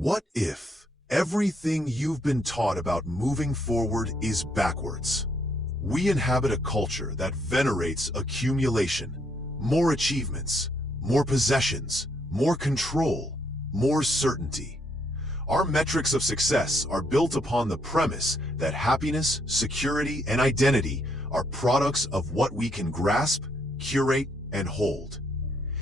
What if everything you've been taught about moving forward is backwards? We inhabit a culture that venerates accumulation, more achievements, more possessions, more control, more certainty. Our metrics of success are built upon the premise that happiness, security, and identity are products of what we can grasp, curate, and hold.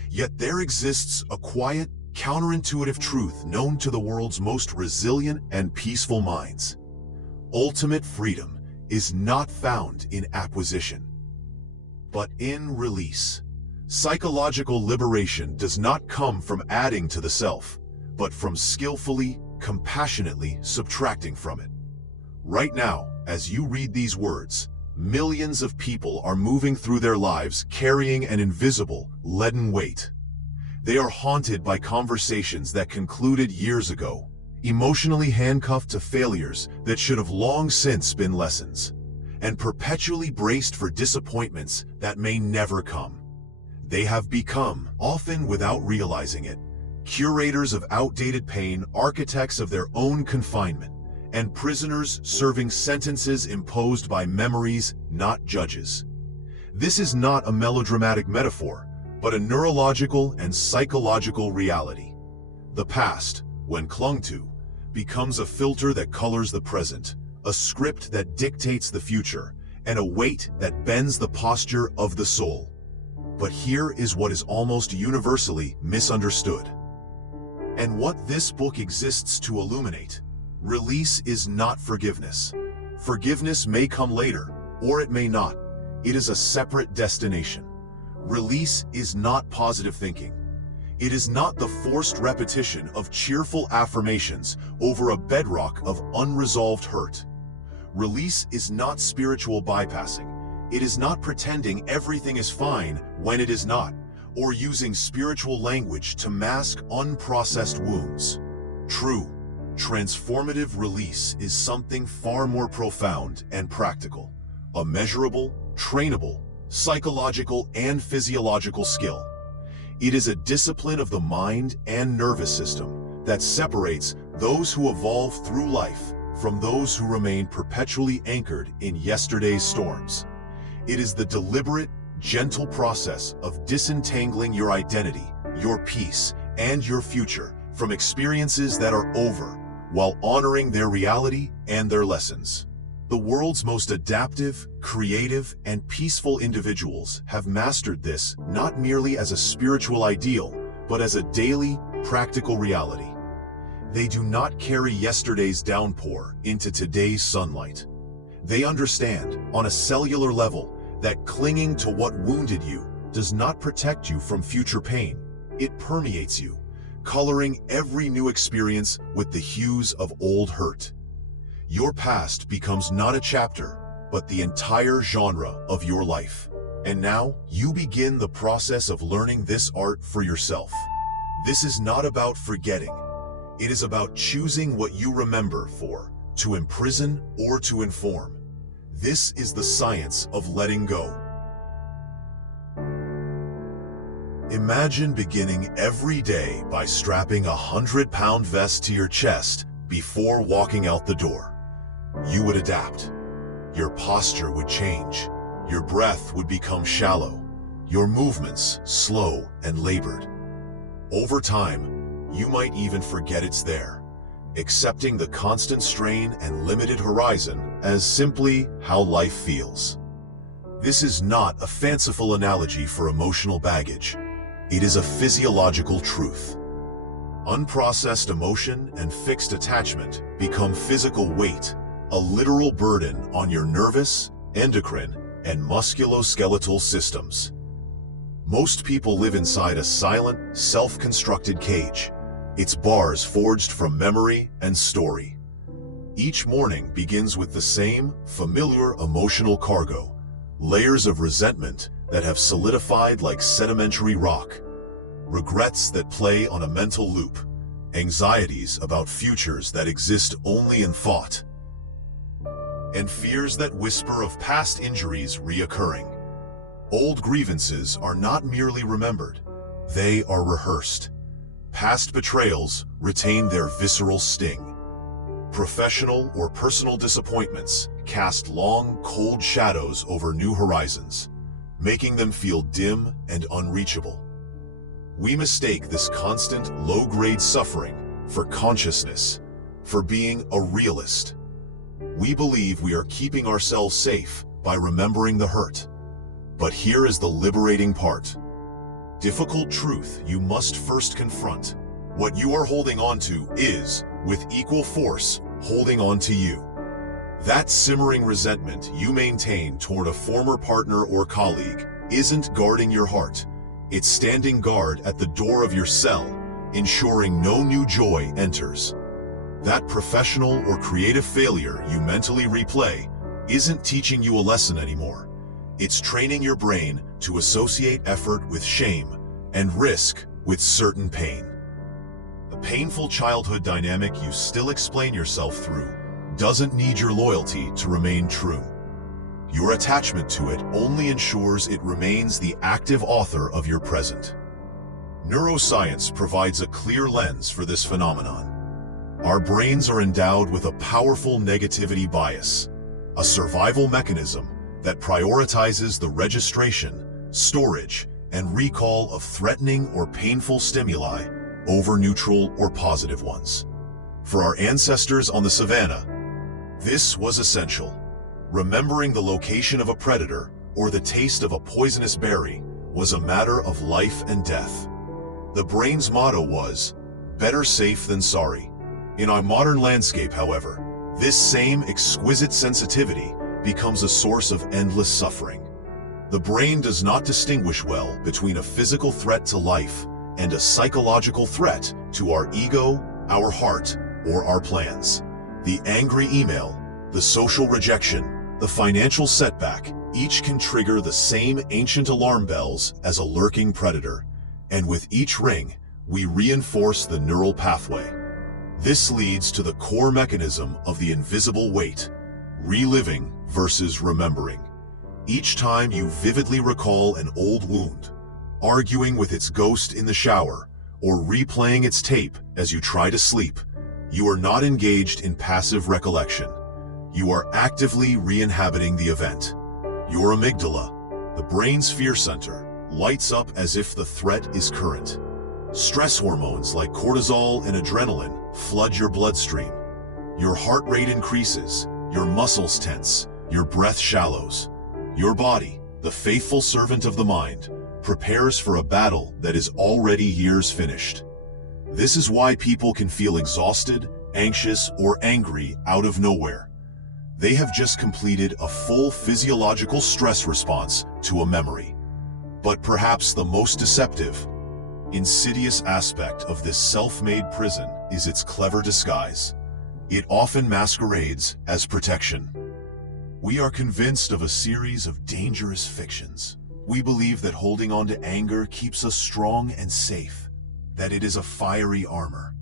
Yet there exists a quiet, counterintuitive truth known to the world's most resilient and peaceful minds. Ultimate freedom is not found in acquisition, but in release. Psychological liberation does not come from adding to the self, but from skillfully, compassionately subtracting from it. Right now, as you read these words, millions of people are moving through their lives carrying an invisible, leaden weight. They are haunted by conversations that concluded years ago, emotionally handcuffed to failures that should have long since been lessons, and perpetually braced for disappointments that may never come. They have become, often without realizing it, curators of outdated pain, architects of their own confinement, and prisoners serving sentences imposed by memories, not judges. This is not a melodramatic metaphor, but a neurological and psychological reality. The past, when clung to, becomes a filter that colors the present, a script that dictates the future, and a weight that bends the posture of the soul. But here is what is almost universally misunderstood, and what this book exists to illuminate. Release is not forgiveness. Forgiveness may come later, or it may not. It is a separate destination. Release is not positive thinking. It is not the forced repetition of cheerful affirmations over a bedrock of unresolved hurt. Release is not spiritual bypassing. It is not pretending everything is fine when it is not, or using spiritual language to mask unprocessed wounds. True, transformative release is something far more profound and practical, a measurable, trainable, psychological and physiological skill. It is a discipline of the mind and nervous system that separates those who evolve through life from those who remain perpetually anchored in yesterday's storms. It is the deliberate, gentle process of disentangling your identity, your peace, and your future from experiences that are over, while honoring their reality and their lessons. The world's most adaptive, creative, and peaceful individuals have mastered this not merely as a spiritual ideal, but as a daily, practical reality. They do not carry yesterday's downpour into today's sunlight. They understand, on a cellular level, that clinging to what wounded you does not protect you from future pain. It permeates you, coloring every new experience with the hues of old hurt. Your past becomes not a chapter, but the entire genre of your life. And now, you begin the process of learning this art for yourself. This is not about forgetting. It is about choosing what you remember for, to imprison or to inform. This is the science of letting go. Imagine beginning every day by strapping a 100-pound vest to your chest before walking out the door. You would adapt. Your posture would change. Your breath would become shallow. Your movements slow and labored. Over time, you might even forget it's there, accepting the constant strain and limited horizon as simply how life feels. This is not a fanciful analogy for emotional baggage. It is a physiological truth. Unprocessed emotion and fixed attachment become physical weight, a literal burden on your nervous, endocrine, and musculoskeletal systems. Most people live inside a silent, self-constructed cage, its bars forged from memory and story. Each morning begins with the same familiar emotional cargo, layers of resentment that have solidified like sedimentary rock, regrets that play on a mental loop, anxieties about futures that exist only in thought, and fears that whisper of past injuries reoccurring. Old grievances are not merely remembered, they are rehearsed. Past betrayals, retain their visceral sting. Professional or personal disappointments cast long, cold shadows over new horizons, making them feel dim and unreachable. We mistake this constant, low-grade suffering for consciousness, for being a realist. We believe we are keeping ourselves safe by remembering the hurt. But here is the liberating part. Difficult truth you must first confront. What you are holding on to is, with equal force, holding on to you. That simmering resentment you maintain toward a former partner or colleague isn't guarding your heart. It's standing guard at the door of your cell, ensuring no new joy enters. That professional or creative failure you mentally replay isn't teaching you a lesson anymore. It's training your brain to associate effort with shame and risk with certain pain. The painful childhood dynamic you still explain yourself through doesn't need your loyalty to remain true. Your attachment to it only ensures it remains the active author of your present. Neuroscience provides a clear lens for this phenomenon. Our brains are endowed with a powerful negativity bias, a survival mechanism that prioritizes the registration, storage, and recall of threatening or painful stimuli over neutral or positive ones. For our ancestors on the savannah, this was essential. Remembering the location of a predator or the taste of a poisonous berry was a matter of life and death. The brain's motto was, better safe than sorry. In our modern landscape, however, this same exquisite sensitivity becomes a source of endless suffering. The brain does not distinguish well between a physical threat to life and a psychological threat to our ego, our heart, or our plans. The angry email, the social rejection, the financial setback, each can trigger the same ancient alarm bells as a lurking predator. And with each ring, we reinforce the neural pathway. This leads to the core mechanism of the invisible weight, reliving versus remembering. Each time you vividly recall an old wound, arguing with its ghost in the shower, or replaying its tape as you try to sleep, you are not engaged in passive recollection. You are actively re-inhabiting the event. Your amygdala, the brain's fear center, lights up as if the threat is current. Stress hormones like cortisol and adrenaline flood your bloodstream. Your heart rate increases, your muscles tense, your breath shallows. Your body, the faithful servant of the mind, prepares for a battle that is already years finished. This is why people can feel exhausted, anxious, or angry out of nowhere. They have just completed a full physiological stress response to a memory. But perhaps the most deceptive, insidious aspect of this self-made prison is its clever disguise. It often masquerades as protection. We are convinced of a series of dangerous fictions. We believe that holding on to anger keeps us strong and safe, that it is a fiery armor.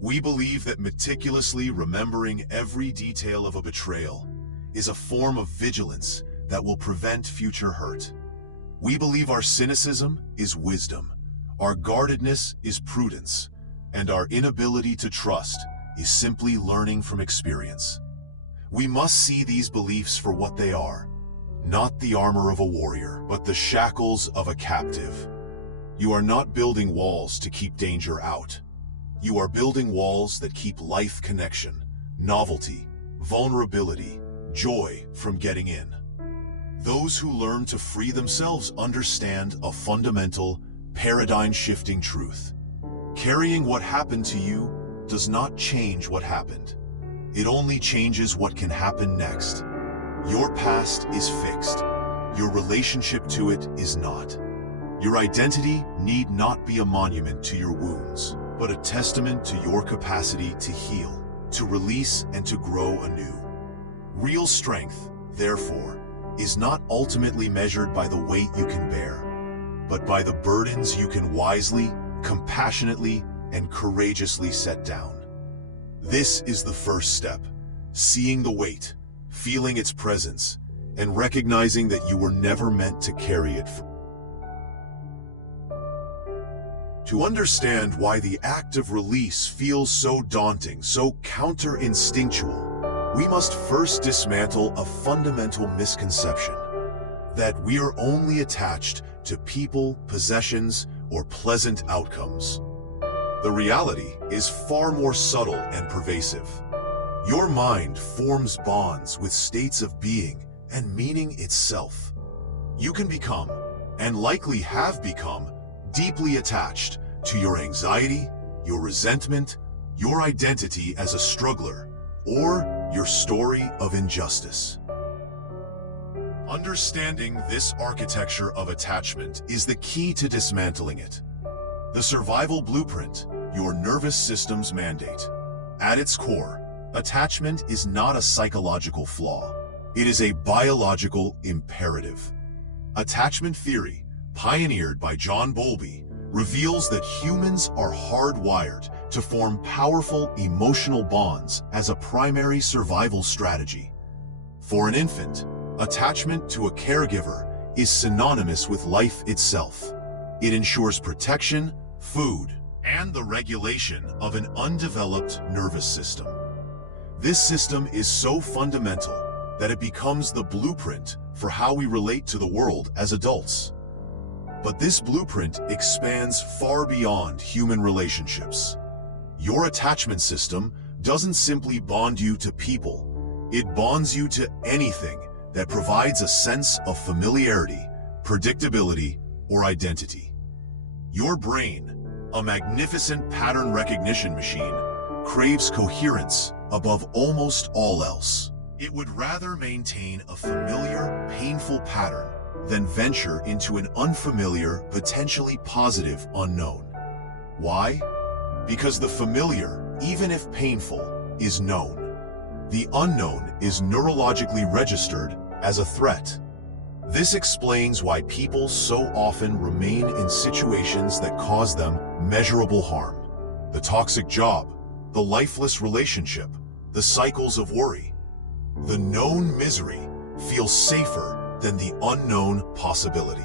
We believe that meticulously remembering every detail of a betrayal is a form of vigilance that will prevent future hurt. We believe our cynicism is wisdom, our guardedness is prudence, and our inability to trust is simply learning from experience. We must see these beliefs for what they are, not the armor of a warrior, but the shackles of a captive. You are not building walls to keep danger out. You are building walls that keep life connection, novelty, vulnerability, joy from getting in. Those who learn to free themselves understand a fundamental, paradigm-shifting truth. Carrying what happened to you does not change what happened. It only changes what can happen next. Your past is fixed. Your relationship to it is not. Your identity need not be a monument to your wounds, but a testament to your capacity to heal, to release, and to grow anew. Real strength, therefore, is not ultimately measured by the weight you can bear, but by the burdens you can wisely, compassionately, and courageously set down. This is the first step, seeing the weight, feeling its presence, and recognizing that you were never meant to carry it. To understand why the act of release feels so daunting, so counter-instinctual, we must first dismantle a fundamental misconception that we are only attached to people, possessions, or pleasant outcomes. The reality is far more subtle and pervasive. Your mind forms bonds with states of being and meaning itself. You can become, and likely have become, deeply attached to your anxiety, your resentment, your identity as a struggler, or your story of injustice. Understanding this architecture of attachment is the key to dismantling it. The survival blueprint, your nervous system's mandate. At its core, attachment is not a psychological flaw. It is a biological imperative. Attachment theory, pioneered by John Bowlby, reveals that humans are hardwired to form powerful emotional bonds as a primary survival strategy. For an infant, attachment to a caregiver is synonymous with life itself. It ensures protection, food, and the regulation of an undeveloped nervous system. This system is so fundamental that it becomes the blueprint for how we relate to the world as adults. But this blueprint expands far beyond human relationships. Your attachment system doesn't simply bond you to people, it bonds you to anything that provides a sense of familiarity, predictability, or identity. Your brain, a magnificent pattern recognition machine, craves coherence above almost all else. It would rather maintain a familiar, painful pattern than venture into an unfamiliar, potentially positive unknown. Why? Because the familiar, even if painful, is known. The unknown is neurologically registered as a threat. This explains why people so often remain in situations that cause them measurable harm. The toxic job, the lifeless relationship, the cycles of worry. The known misery feels safer than the unknown possibility.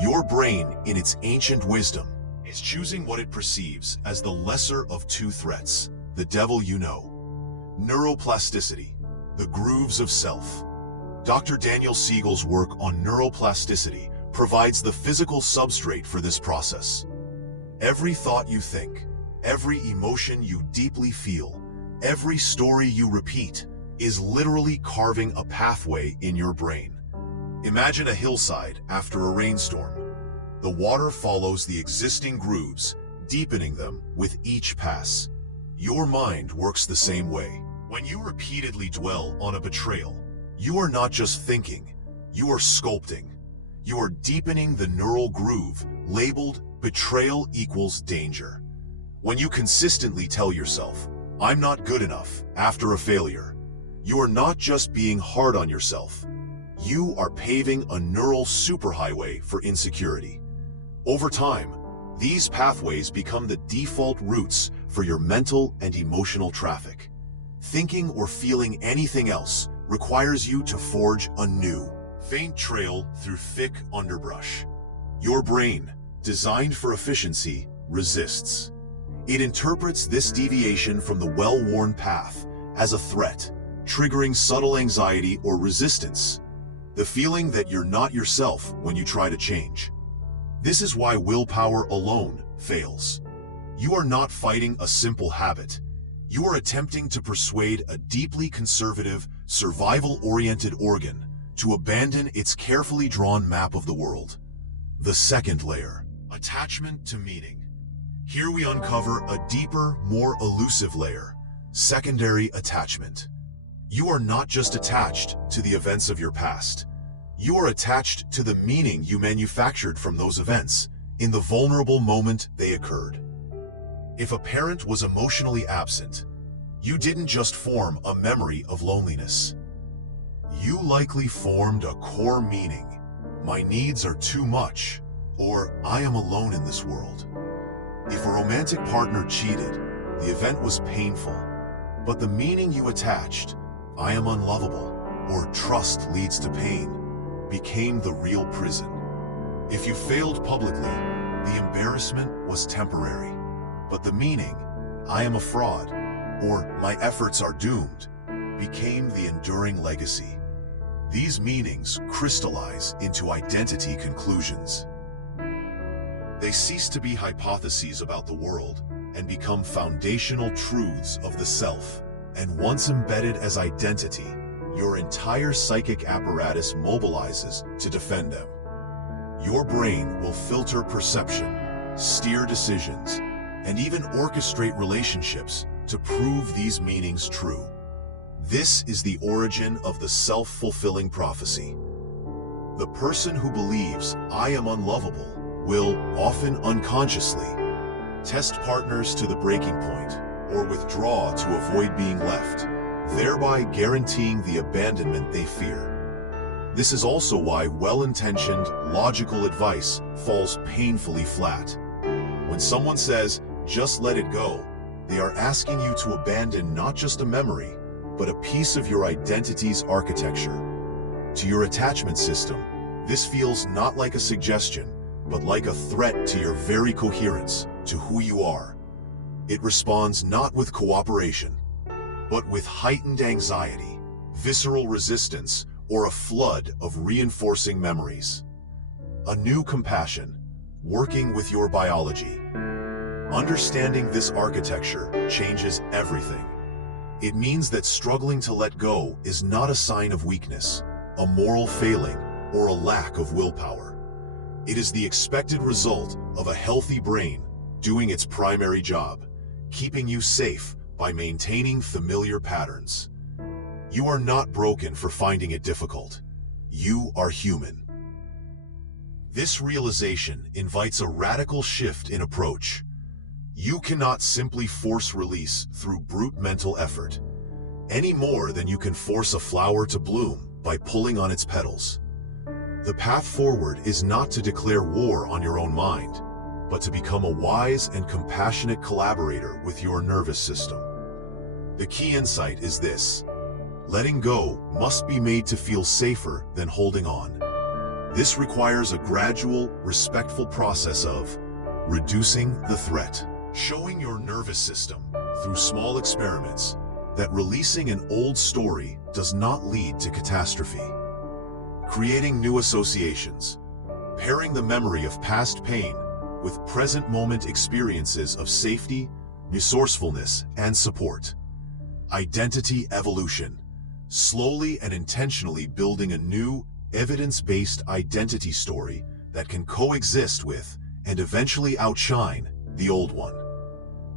Your brain, in its ancient wisdom, is choosing what it perceives as the lesser of two threats, the devil you know. Neuroplasticity, the grooves of self. Dr. Daniel Siegel's work on neuroplasticity provides the physical substrate for this process. Every thought you think, every emotion you deeply feel, every story you repeat is literally carving a pathway in your brain. Imagine a hillside after a rainstorm. The water follows the existing grooves, deepening them with each pass. Your mind works the same way. When you repeatedly dwell on a betrayal, you are not just thinking, you are sculpting. You are deepening the neural groove labeled betrayal equals danger. When you consistently tell yourself, I'm not good enough after a failure, you are not just being hard on yourself. You are paving a neural superhighway for insecurity. Over time, these pathways become the default routes for your mental and emotional traffic. Thinking or feeling anything else requires you to forge a new, faint trail through thick underbrush. Your brain, designed for efficiency, resists. It interprets this deviation from the well-worn path as a threat, triggering subtle anxiety or resistance, the feeling that you're not yourself when you try to change. This is why willpower alone fails. You are not fighting a simple habit. You are attempting to persuade a deeply conservative, survival-oriented organ to abandon its carefully drawn map of the world. The second layer, attachment to meaning. Here we uncover a deeper, more elusive layer, secondary attachment. You are not just attached to the events of your past. You are attached to the meaning you manufactured from those events in the vulnerable moment they occurred. If a parent was emotionally absent, you didn't just form a memory of loneliness. You likely formed a core meaning. My needs are too much, or I am alone in this world. If a romantic partner cheated, the event was painful, but the meaning you attached, I am unlovable, or trust leads to pain, became the real prison. If you failed publicly, The embarrassment was temporary, but the meaning, "I am a fraud," or "my efforts are doomed," became the enduring legacy. These meanings crystallize into identity conclusions. They cease to be hypotheses about the world and become foundational truths of the self. And once embedded as identity, your entire psychic apparatus mobilizes to defend them. Your brain will filter perception, steer decisions, and even orchestrate relationships to prove these meanings true. This is the origin of the self-fulfilling prophecy. The person who believes, "I am unlovable," will, often unconsciously, test partners to the breaking point or withdraw to avoid being left, thereby guaranteeing the abandonment they fear. This is also why well-intentioned, logical advice falls painfully flat. When someone says, "just let it go," they are asking you to abandon not just a memory, but a piece of your identity's architecture. To your attachment system, this feels not like a suggestion, but like a threat to your very coherence, to who you are. It responds not with cooperation, but with heightened anxiety, visceral resistance, or a flood of reinforcing memories. A new compassion, working with your biology. Understanding this architecture changes everything. It means that struggling to let go is not a sign of weakness, a moral failing, or a lack of willpower. It is the expected result of a healthy brain doing its primary job, keeping you safe by maintaining familiar patterns. You are not broken for finding it difficult. You are human. This realization invites a radical shift in approach. You cannot simply force release through brute mental effort, any more than you can force a flower to bloom by pulling on its petals. The path forward is not to declare war on your own mind, but to become a wise and compassionate collaborator with your nervous system. The key insight is this: letting go must be made to feel safer than holding on. This requires a gradual, respectful process of reducing the threat, showing your nervous system, through small experiments, that releasing an old story does not lead to catastrophe. Creating new associations, pairing the memory of past pain with present moment experiences of safety, resourcefulness, and support. Identity evolution, slowly and intentionally building a new, evidence-based identity story that can coexist with and eventually outshine the old one.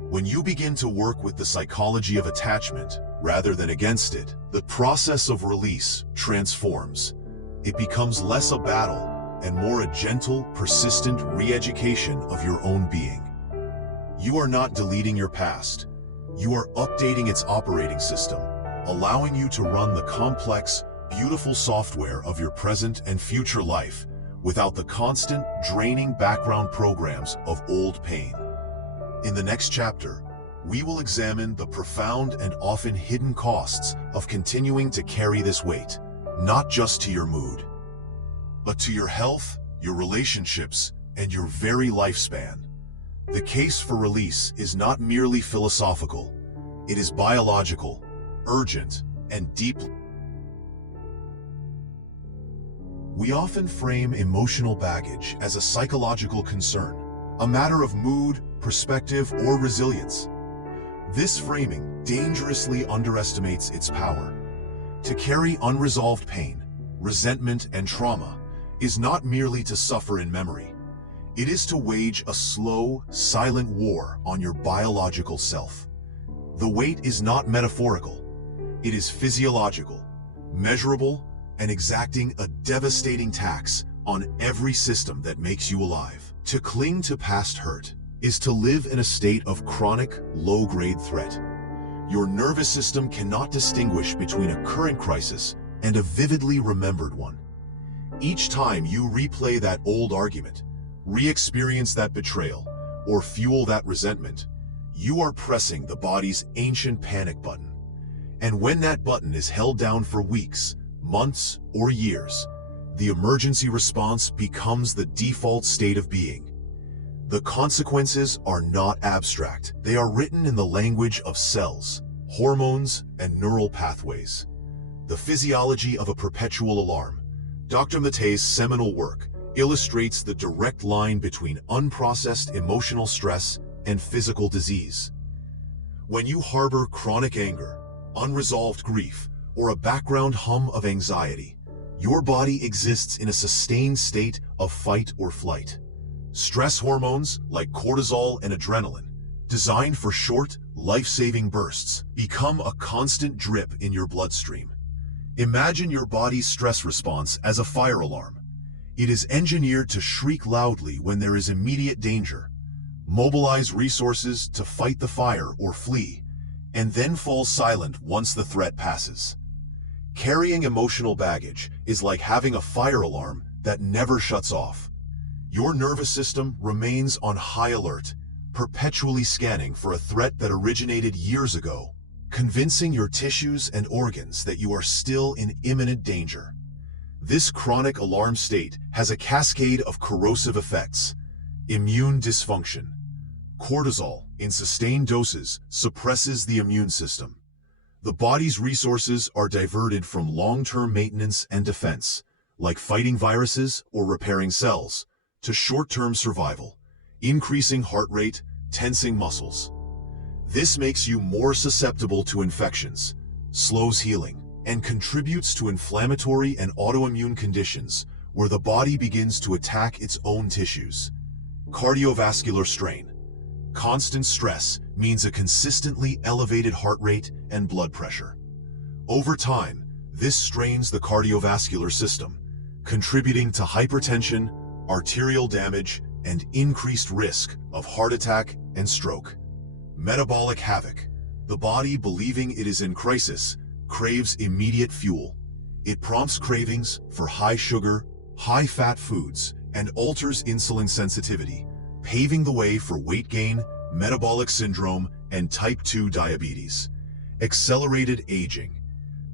When you begin to work with the psychology of attachment rather than against it, the process of release transforms. It becomes less a battle and more a gentle, persistent re-education of your own being. You are not deleting your past. You are updating its operating system, allowing you to run the complex, beautiful software of your present and future life without the constant, draining background programs of old pain. In the next chapter, we will examine the profound and often hidden costs of continuing to carry this weight, not just to your mood, but to your health, your relationships, and your very lifespan. The case for release is not merely philosophical, it is biological, urgent, and deep. We often frame emotional baggage as a psychological concern, a matter of mood, perspective, or resilience. This framing dangerously underestimates its power. To carry unresolved pain, resentment, and trauma is not merely to suffer in memory. It is to wage a slow, silent war on your biological self. The weight is not metaphorical. It is physiological, measurable, and exacting a devastating tax on every system that makes you alive. To cling to past hurt is to live in a state of chronic, low-grade threat. Your nervous system cannot distinguish between a current crisis and a vividly remembered one. Each time you replay that old argument, re-experience that betrayal, or fuel that resentment, you are pressing the body's ancient panic button. And when that button is held down for weeks, months, or years, the emergency response becomes the default state of being. The consequences are not abstract. They are written in the language of cells, hormones, and neural pathways. The physiology of a perpetual alarm. Dr. Matei's seminal work illustrates the direct line between unprocessed emotional stress and physical disease. When you harbor chronic anger, unresolved grief, or a background hum of anxiety, your body exists in a sustained state of fight or flight. Stress hormones like cortisol and adrenaline, designed for short, life-saving bursts, become a constant drip in your bloodstream. Imagine your body's stress response as a fire alarm. It is engineered to shriek loudly when there is immediate danger, mobilize resources to fight the fire or flee, and then fall silent once the threat passes. Carrying emotional baggage is like having a fire alarm that never shuts off. Your nervous system remains on high alert, perpetually scanning for a threat that originated years ago, convincing your tissues and organs that you are still in imminent danger. This chronic alarm state has a cascade of corrosive effects. Immune dysfunction. Cortisol, in sustained doses, suppresses the immune system. The body's resources are diverted from long-term maintenance and defense, like fighting viruses or repairing cells, to short-term survival, increasing heart rate, tensing muscles. This makes you more susceptible to infections, slows healing, and contributes to inflammatory and autoimmune conditions where the body begins to attack its own tissues. Cardiovascular strain. Constant stress means a consistently elevated heart rate and blood pressure. Over time, this strains the cardiovascular system, contributing to hypertension, arterial damage, and increased risk of heart attack and stroke. Metabolic havoc. The body, believing it is in crisis, craves immediate fuel. It prompts cravings for high sugar, high-fat foods, and alters insulin sensitivity, paving the way for weight gain, metabolic syndrome, and type 2 diabetes. Accelerated aging.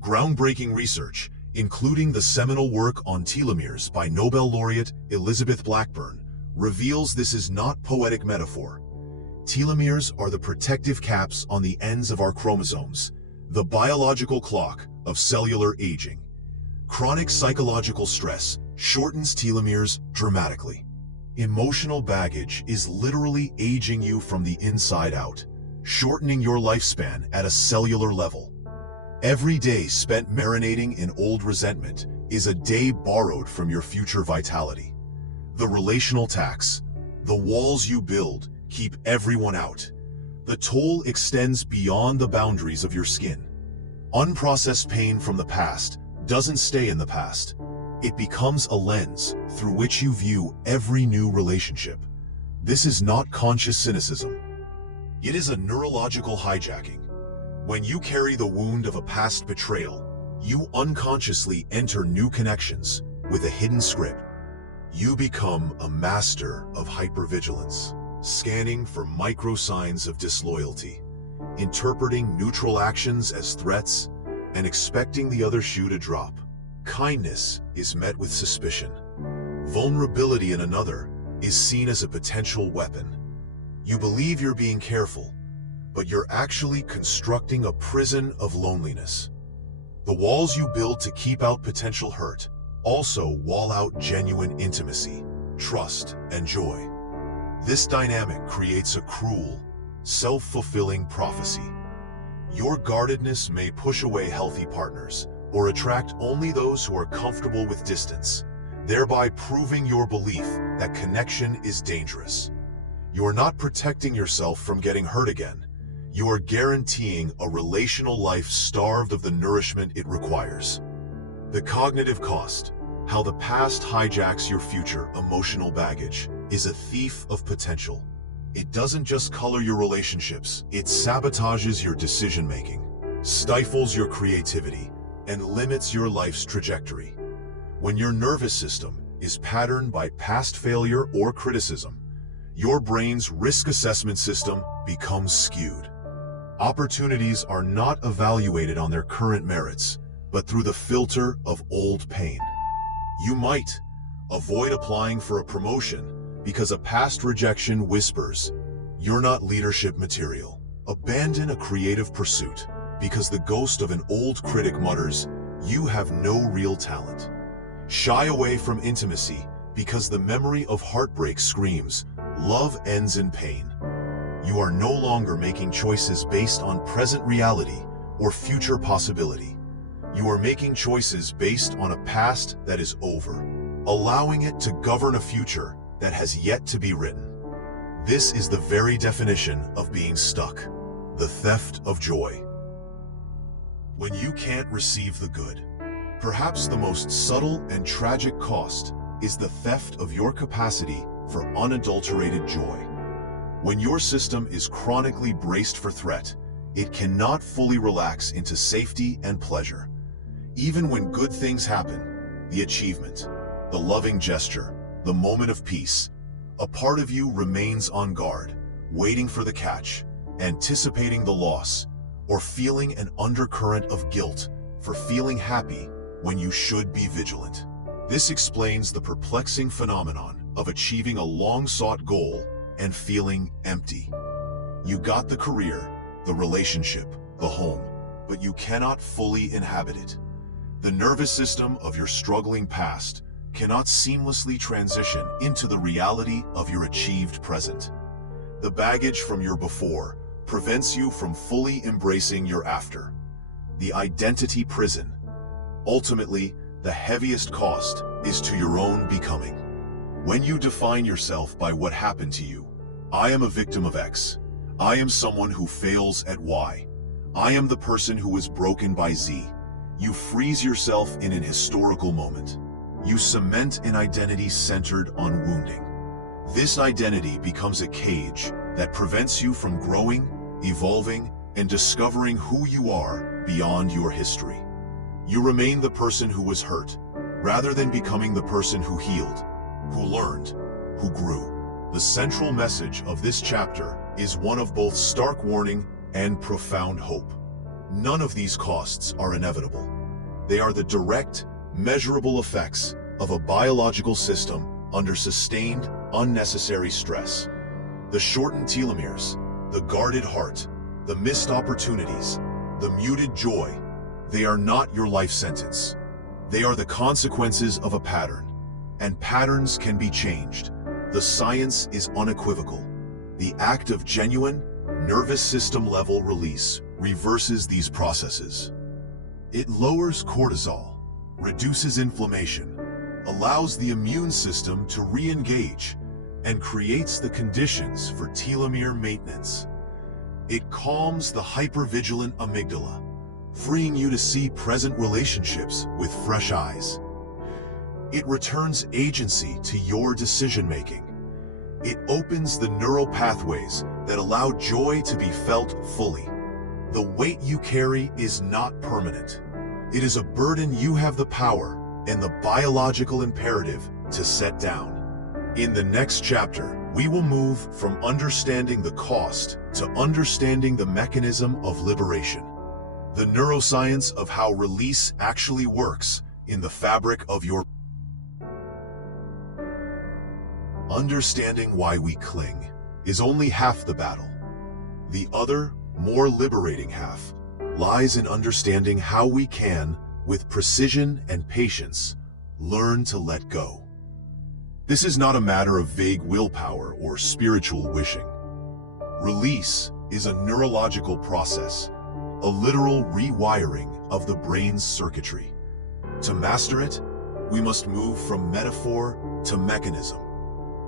Groundbreaking research, including the seminal work on telomeres by Nobel laureate Elizabeth Blackburn, reveals this is not poetic metaphor. Telomeres are the protective caps on the ends of our chromosomes, the biological clock of cellular aging. Chronic psychological stress shortens telomeres dramatically. Emotional baggage is literally aging you from the inside out, shortening your lifespan at a cellular level. Every day spent marinating in old resentment is a day borrowed from your future vitality. The relational tax. The walls you build keep everyone out. The toll extends beyond the boundaries of your skin. Unprocessed pain from the past doesn't stay in the past. It becomes a lens through which you view every new relationship. This is not conscious cynicism. It is a neurological hijacking. When you carry the wound of a past betrayal, you unconsciously enter new connections with a hidden script. You become a master of hypervigilance, scanning for micro signs of disloyalty, interpreting neutral actions as threats, and expecting the other shoe to drop. Kindness is met with suspicion. Vulnerability in another is seen as a potential weapon. You believe you're being careful, but you're actually constructing a prison of loneliness. The walls you build to keep out potential hurt also wall out genuine intimacy, trust, and joy. This dynamic creates a cruel, self-fulfilling prophecy. Your guardedness may push away healthy partners or attract only those who are comfortable with distance, thereby proving your belief that connection is dangerous. You are not protecting yourself from getting hurt again. You are guaranteeing a relational life starved of the nourishment it requires. The cognitive cost, how the past hijacks your future emotional baggage, is a thief of potential. It doesn't just color your relationships, it sabotages your decision-making, stifles your creativity, and limits your life's trajectory. When your nervous system is patterned by past failure or criticism, your brain's risk assessment system becomes skewed. Opportunities are not evaluated on their current merits, but through the filter of old pain. You might avoid applying for a promotion because a past rejection whispers, "You're not leadership material." Abandon a creative pursuit because the ghost of an old critic mutters, "You have no real talent." Shy away from intimacy because the memory of heartbreak screams, "Love ends in pain." You are no longer making choices based on present reality or future possibility. You are making choices based on a past that is over, allowing it to govern a future that has yet to be written. This is the very definition of being stuck, the theft of joy. When you can't receive the good, perhaps the most subtle and tragic cost is the theft of your capacity for unadulterated joy. When your system is chronically braced for threat, it cannot fully relax into safety and pleasure. Even when good things happen, the achievement, the loving gesture, the moment of peace, a part of you remains on guard, waiting for the catch, anticipating the loss, or feeling an undercurrent of guilt for feeling happy when you should be vigilant. This explains the perplexing phenomenon of achieving a long-sought goal and feeling empty. You got the career, the relationship, the home, but you cannot fully inhabit it. The nervous system of your struggling past cannot seamlessly transition into the reality of your achieved present. The baggage from your before prevents you from fully embracing your after. The identity prison. Ultimately, the heaviest cost is to your own becoming. When you define yourself by what happened to you, "I am a victim of X. I am someone who fails at Y. I am the person who was broken by Z," you freeze yourself in an historical moment. You cement an identity centered on wounding. This identity becomes a cage that prevents you from growing, evolving, and discovering who you are beyond your history. You remain the person who was hurt, rather than becoming the person who healed, who learned, who grew. The central message of this chapter is one of both stark warning and profound hope. None of these costs are inevitable. They are the direct, measurable effects of a biological system under sustained, unnecessary stress. The shortened telomeres, the guarded heart, the missed opportunities, the muted joy, they are not your life sentence. They are the consequences of a pattern, and patterns can be changed. The science is unequivocal. The act of genuine, nervous system level release reverses these processes. It lowers cortisol, reduces inflammation, allows the immune system to re-engage, and creates the conditions for telomere maintenance. It calms the hypervigilant amygdala, freeing you to see present relationships with fresh eyes. It returns agency to your decision-making. It opens the neural pathways that allow joy to be felt fully. The weight you carry is not permanent. It is a burden you have the power and the biological imperative to set down. In the next chapter, we will move from understanding the cost to understanding the mechanism of liberation. The neuroscience of how release actually works in the fabric of your. Understanding why we cling is only half the battle. The other, more liberating half, lies in understanding how we can, with precision and patience, learn to let go. This is not a matter of vague willpower or spiritual wishing. Release is a neurological process, a literal rewiring of the brain's circuitry. To master it, we must move from metaphor to mechanism,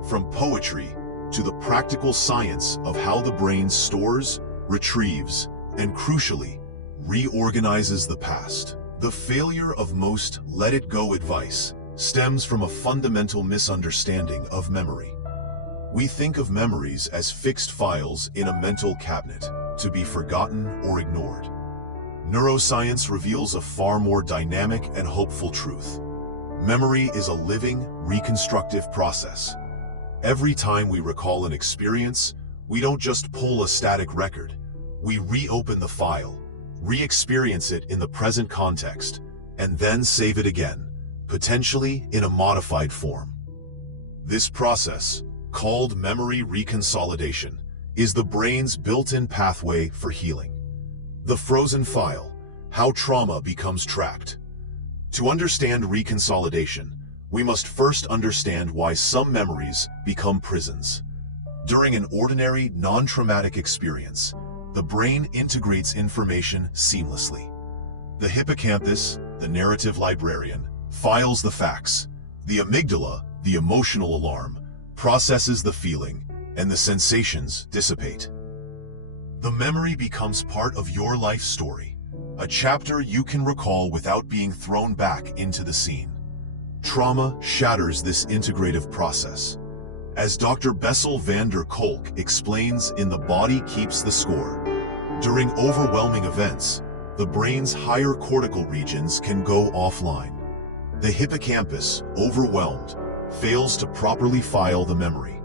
from poetry to the practical science of how the brain stores, retrieves, and crucially, reorganizes the past. The failure of most let-it-go advice stems from a fundamental misunderstanding of memory. We think of memories as fixed files in a mental cabinet, to be forgotten or ignored. Neuroscience reveals a far more dynamic and hopeful truth. Memory is a living, reconstructive process. Every time we recall an experience, we don't just pull a static record. We reopen the file, re-experience it in the present context, and then save it again, potentially in a modified form. This process, called memory reconsolidation, is the brain's built-in pathway for healing. The frozen file, how trauma becomes trapped. To understand reconsolidation, we must first understand why some memories become prisons. During an ordinary, non-traumatic experience, the brain integrates information seamlessly. The hippocampus, the narrative librarian, files the facts. The amygdala, the emotional alarm, processes the feeling, and the sensations dissipate. The memory becomes part of your life story, a chapter you can recall without being thrown back into the scene. Trauma shatters this integrative process. As Dr. Bessel van der Kolk explains in The Body Keeps the Score, during overwhelming events, the brain's higher cortical regions can go offline. The hippocampus, overwhelmed, fails to properly file the memory.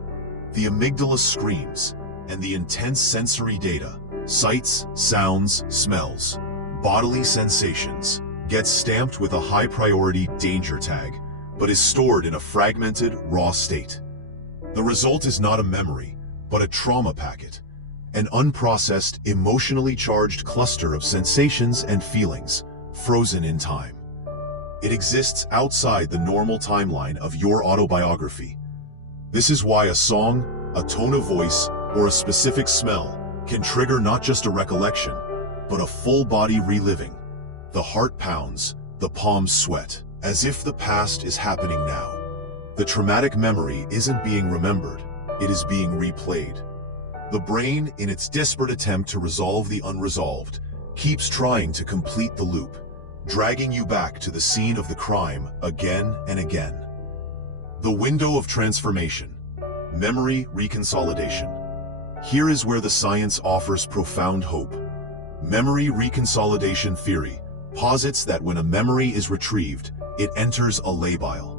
The amygdala screams, and the intense sensory data, sights, sounds, smells, bodily sensations, gets stamped with a high-priority danger tag, but is stored in a fragmented, raw state. The result is not a memory, but a trauma packet, an unprocessed, emotionally charged cluster of sensations and feelings, frozen in time. It exists outside the normal timeline of your autobiography. This is why a song, a tone of voice, or a specific smell can trigger not just a recollection, but a full-body reliving. The heart pounds, the palms sweat, as if the past is happening now. The traumatic memory isn't being remembered, it is being replayed. The brain, in its desperate attempt to resolve the unresolved, keeps trying to complete the loop, dragging you back to the scene of the crime again and again. The window of transformation, memory reconsolidation. Here is where the science offers profound hope. Memory reconsolidation theory posits that when a memory is retrieved, it enters a labile,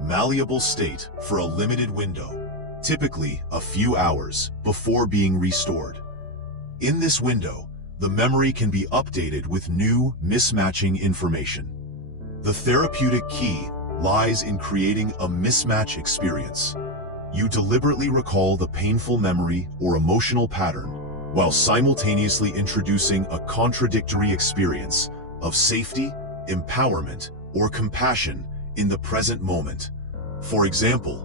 malleable state for a limited window, typically a few hours, before being restored. In this window, the memory can be updated with new, mismatching information. The therapeutic key lies in creating a mismatch experience. You deliberately recall the painful memory or emotional pattern while simultaneously introducing a contradictory experience of safety, empowerment, or compassion in the present moment. For example,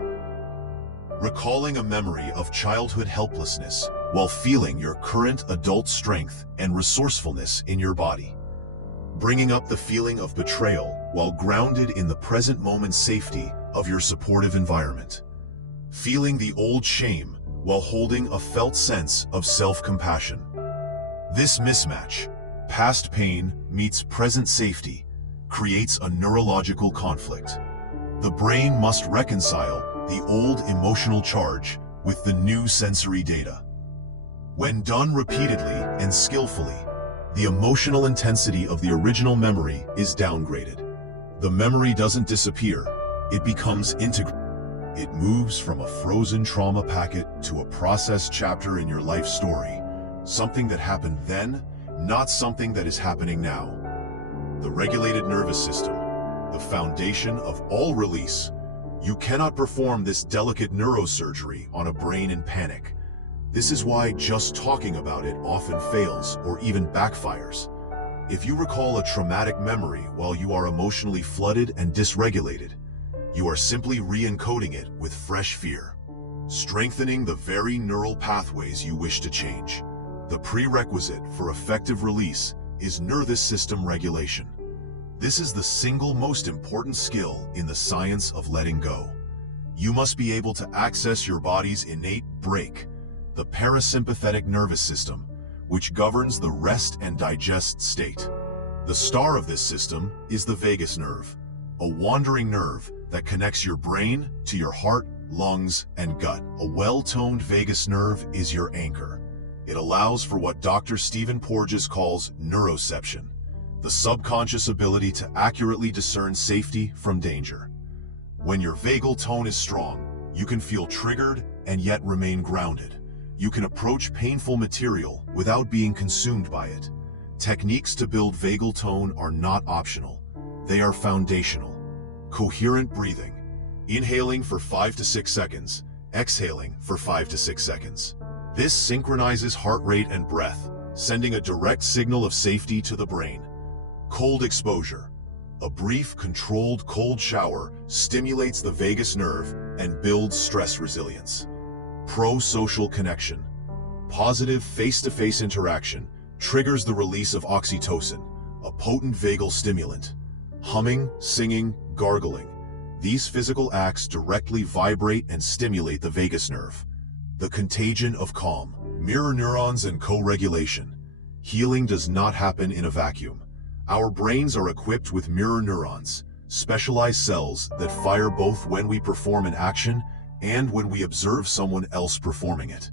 recalling a memory of childhood helplessness while feeling your current adult strength and resourcefulness in your body. Bringing up the feeling of betrayal while grounded in the present moment safety of your supportive environment. Feeling the old shame while holding a felt sense of self-compassion. This mismatch, past pain meets present safety, creates a neurological conflict. The brain must reconcile the old emotional charge with the new sensory data. When done repeatedly and skillfully, the emotional intensity of the original memory is downgraded. The memory doesn't disappear, it becomes integrated. It moves from a frozen trauma packet to a processed chapter in your life story, something that happened then, not something that is happening now. The regulated nervous system, the foundation of all release. You cannot perform this delicate neurosurgery on a brain in panic. This is why just talking about it often fails or even backfires. If you recall a traumatic memory while you are emotionally flooded and dysregulated, you are simply re-encoding it with fresh fear, strengthening the very neural pathways you wish to change. The prerequisite for effective release is nervous system regulation. This is the single most important skill in the science of letting go. You must be able to access your body's innate brake, the parasympathetic nervous system, which governs the rest and digest state. The star of this system is the vagus nerve, a wandering nerve that connects your brain to your heart, lungs, and gut. A well-toned vagus nerve is your anchor. It allows for what Dr. Stephen Porges calls neuroception, the subconscious ability to accurately discern safety from danger. When your vagal tone is strong, you can feel triggered and yet remain grounded. You can approach painful material without being consumed by it. Techniques to build vagal tone are not optional. They are foundational. Coherent breathing, inhaling for 5 to 6 seconds, exhaling for 5 to 6 seconds. This synchronizes heart rate and breath, sending a direct signal of safety to the brain. Cold exposure. A brief, controlled cold shower stimulates the vagus nerve and builds stress resilience. Pro-social connection. Positive face-to-face interaction triggers the release of oxytocin, a potent vagal stimulant. Humming, singing, gargling. These physical acts directly vibrate and stimulate the vagus nerve. The contagion of calm. Mirror neurons and co-regulation. Healing does not happen in a vacuum. Our brains are equipped with mirror neurons, specialized cells that fire both when we perform an action and when we observe someone else performing it.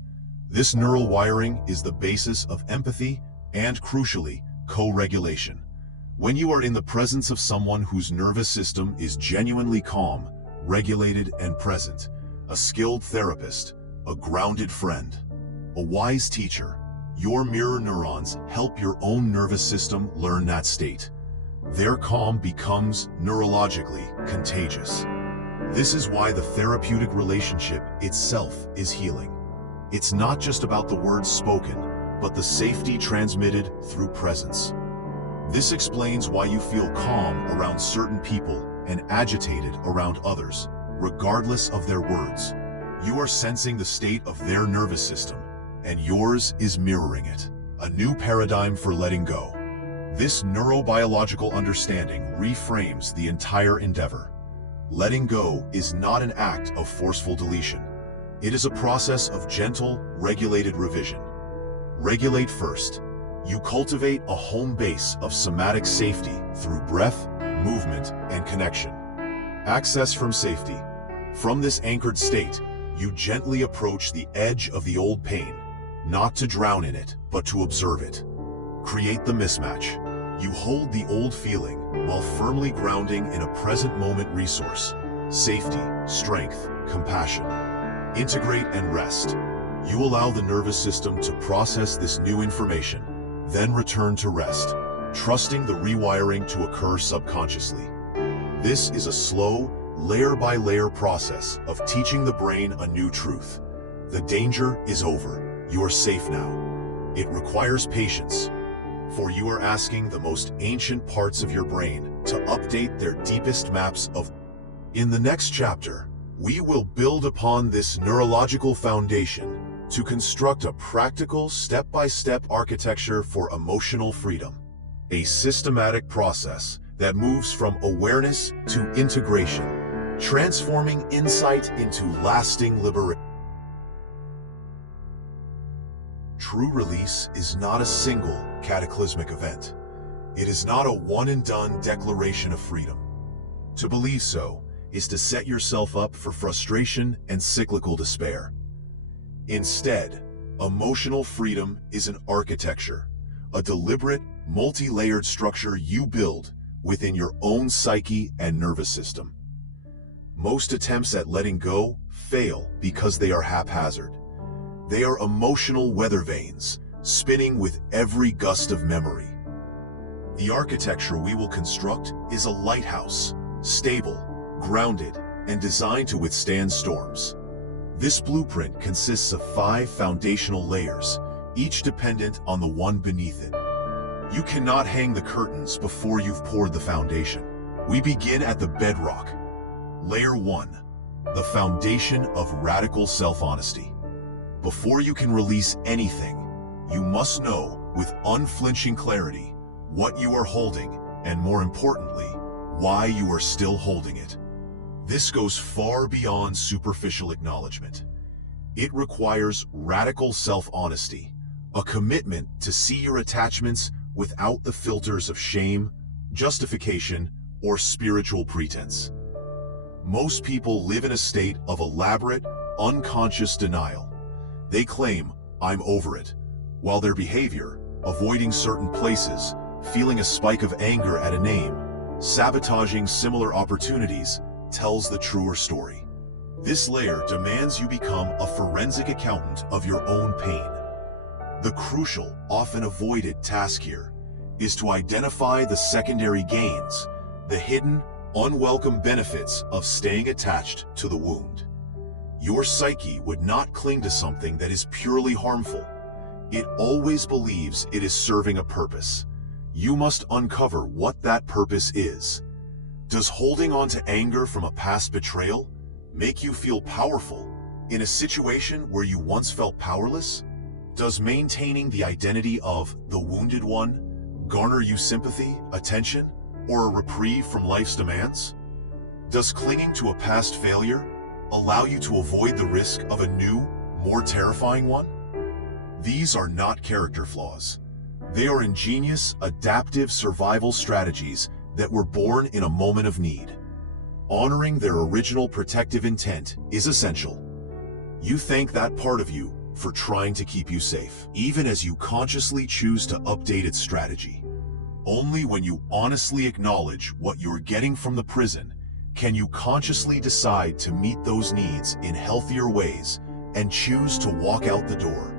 This neural wiring is the basis of empathy and, crucially, co-regulation. When you are in the presence of someone whose nervous system is genuinely calm, regulated, and present, a skilled therapist, a grounded friend, a wise teacher, your mirror neurons help your own nervous system learn that state. Their calm becomes neurologically contagious. This is why the therapeutic relationship itself is healing. It's not just about the words spoken, but the safety transmitted through presence. This explains why you feel calm around certain people and agitated around others, regardless of their words. You are sensing the state of their nervous system, and yours is mirroring it. A new paradigm for letting go. This neurobiological understanding reframes the entire endeavor. Letting go is not an act of forceful deletion. It is a process of gentle, regulated revision. Regulate first. You cultivate a home base of somatic safety through breath, movement, and connection. Access from safety. From this anchored state, you gently approach the edge of the old pain, not to drown in it, but to observe it. Create the mismatch. You hold the old feeling while firmly grounding in a present moment resource: safety, strength, compassion. Integrate and rest. You allow the nervous system to process this new information, then return to rest, trusting the rewiring to occur subconsciously. This is a slow, layer-by-layer process of teaching the brain a new truth. The danger is over. You are safe now. It requires patience, for you are asking the most ancient parts of your brain to update their deepest maps of. In the next chapter, we will build upon this neurological foundation to construct a practical, step-by-step architecture for emotional freedom. A systematic process that moves from awareness to integration, transforming insight into lasting liberation. True release is not a single, cataclysmic event. It is not a one-and-done declaration of freedom. To believe so is to set yourself up for frustration and cyclical despair. Instead, emotional freedom is an architecture, a deliberate, multi-layered structure you build within your own psyche and nervous system. Most attempts at letting go fail because they are haphazard. They are emotional weather vanes, spinning with every gust of memory. The architecture we will construct is a lighthouse, stable, grounded, and designed to withstand storms. This blueprint consists of 5 foundational layers, each dependent on the one beneath it. You cannot hang the curtains before you've poured the foundation. We begin at the bedrock. Layer 1, the foundation of radical self-honesty. Before you can release anything, you must know with unflinching clarity what you are holding, and more importantly, why you are still holding it. This goes far beyond superficial acknowledgement. It requires radical self-honesty, a commitment to see your attachments without the filters of shame, justification, or spiritual pretense. Most people live in a state of elaborate, unconscious denial. They claim, "I'm over it," while their behavior, avoiding certain places, feeling a spike of anger at a name, sabotaging similar opportunities, tells the truer story. This layer demands you become a forensic accountant of your own pain. The crucial, often avoided task here is to identify the secondary gains, the hidden, unwelcome benefits of staying attached to the wound. Your psyche would not cling to something that is purely harmful. It always believes it is serving a purpose. You must uncover what that purpose is. Does holding on to anger from a past betrayal make you feel powerful in a situation where you once felt powerless? Does maintaining the identity of the wounded one garner you sympathy, attention, or a reprieve from life's demands? Does clinging to a past failure allow you to avoid the risk of a new, more terrifying one? These are not character flaws. They are ingenious, adaptive survival strategies that were born in a moment of need. Honoring their original protective intent is essential. You thank that part of you for trying to keep you safe, even as you consciously choose to update its strategy. Only when you honestly acknowledge what you're getting from the prison can you consciously decide to meet those needs in healthier ways and choose to walk out the door.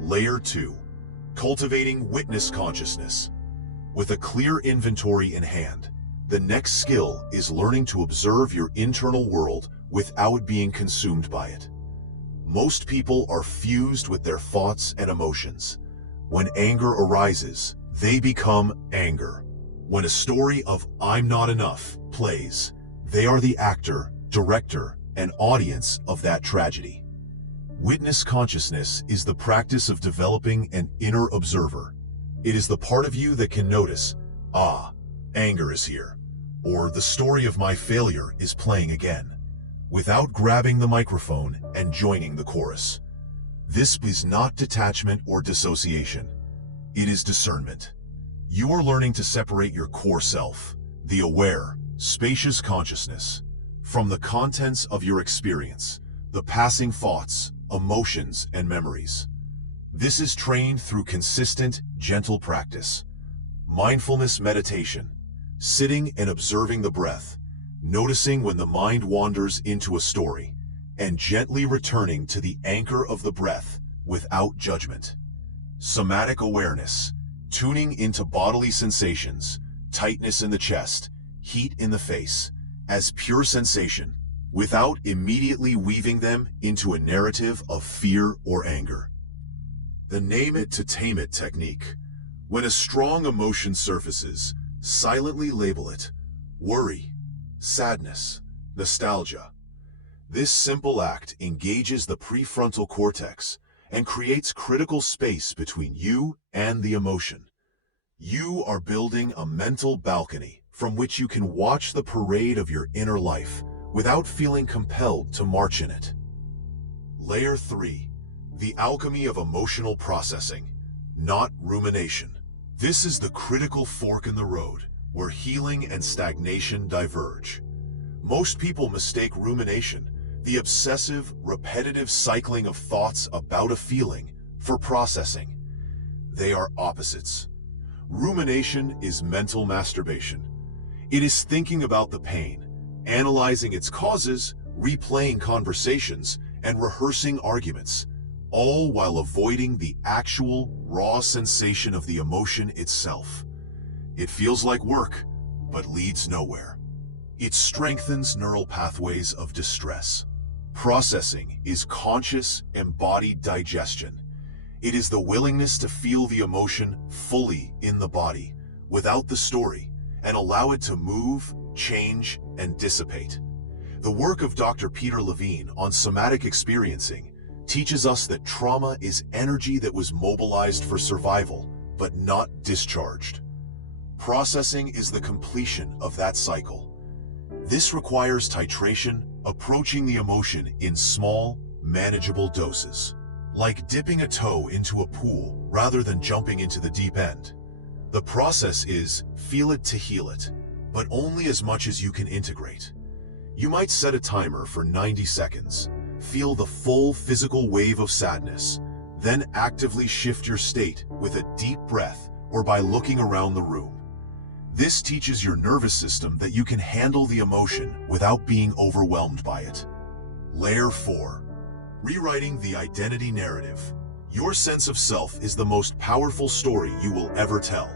Layer 2. Cultivating witness consciousness. With a clear inventory in hand, the next skill is learning to observe your internal world without being consumed by it. Most people are fused with their thoughts and emotions. When anger arises, they become anger. When a story of "I'm not enough" plays, they are the actor, director, and audience of that tragedy. Witness consciousness is the practice of developing an inner observer. It is the part of you that can notice, anger is here, or the story of my failure is playing again, without grabbing the microphone and joining the chorus. This is not detachment or dissociation. It is discernment. You are learning to separate your core self, the aware, spacious consciousness, from the contents of your experience, the passing thoughts, emotions, and memories. This is trained through consistent, gentle practice. Mindfulness meditation, sitting and observing the breath, noticing when the mind wanders into a story, and gently returning to the anchor of the breath without judgment. Somatic awareness, tuning into bodily sensations, tightness in the chest, heat in the face, as pure sensation, without immediately weaving them into a narrative of fear or anger. The name it to tame it technique. When a strong emotion surfaces, silently label it: worry, sadness, nostalgia. This simple act engages the prefrontal cortex and creates critical space between you and the emotion. You are building a mental balcony from which you can watch the parade of your inner life without feeling compelled to march in it. Layer 3. The alchemy of emotional processing, not rumination. This is the critical fork in the road where healing and stagnation diverge. Most people mistake rumination, the obsessive, repetitive cycling of thoughts about a feeling, for processing. They are opposites. Rumination is mental masturbation. It is thinking about the pain, analyzing its causes, replaying conversations, and rehearsing arguments, all while avoiding the actual, raw sensation of the emotion itself. It feels like work, but leads nowhere. It strengthens neural pathways of distress. Processing is conscious, embodied digestion. It is the willingness to feel the emotion fully in the body, without the story, and allow it to move, change, and dissipate. The work of Dr. Peter Levine on somatic experiencing teaches us that trauma is energy that was mobilized for survival, but not discharged. Processing is the completion of that cycle. This requires titration, approaching the emotion in small, manageable doses, like dipping a toe into a pool rather than jumping into the deep end. The process is feel it to heal it, but only as much as you can integrate. You might set a timer for 90 seconds, feel the full physical wave of sadness, then actively shift your state with a deep breath or by looking around the room. This teaches your nervous system that you can handle the emotion without being overwhelmed by it. Layer 4. Rewriting the identity narrative. Your sense of self is the most powerful story you will ever tell.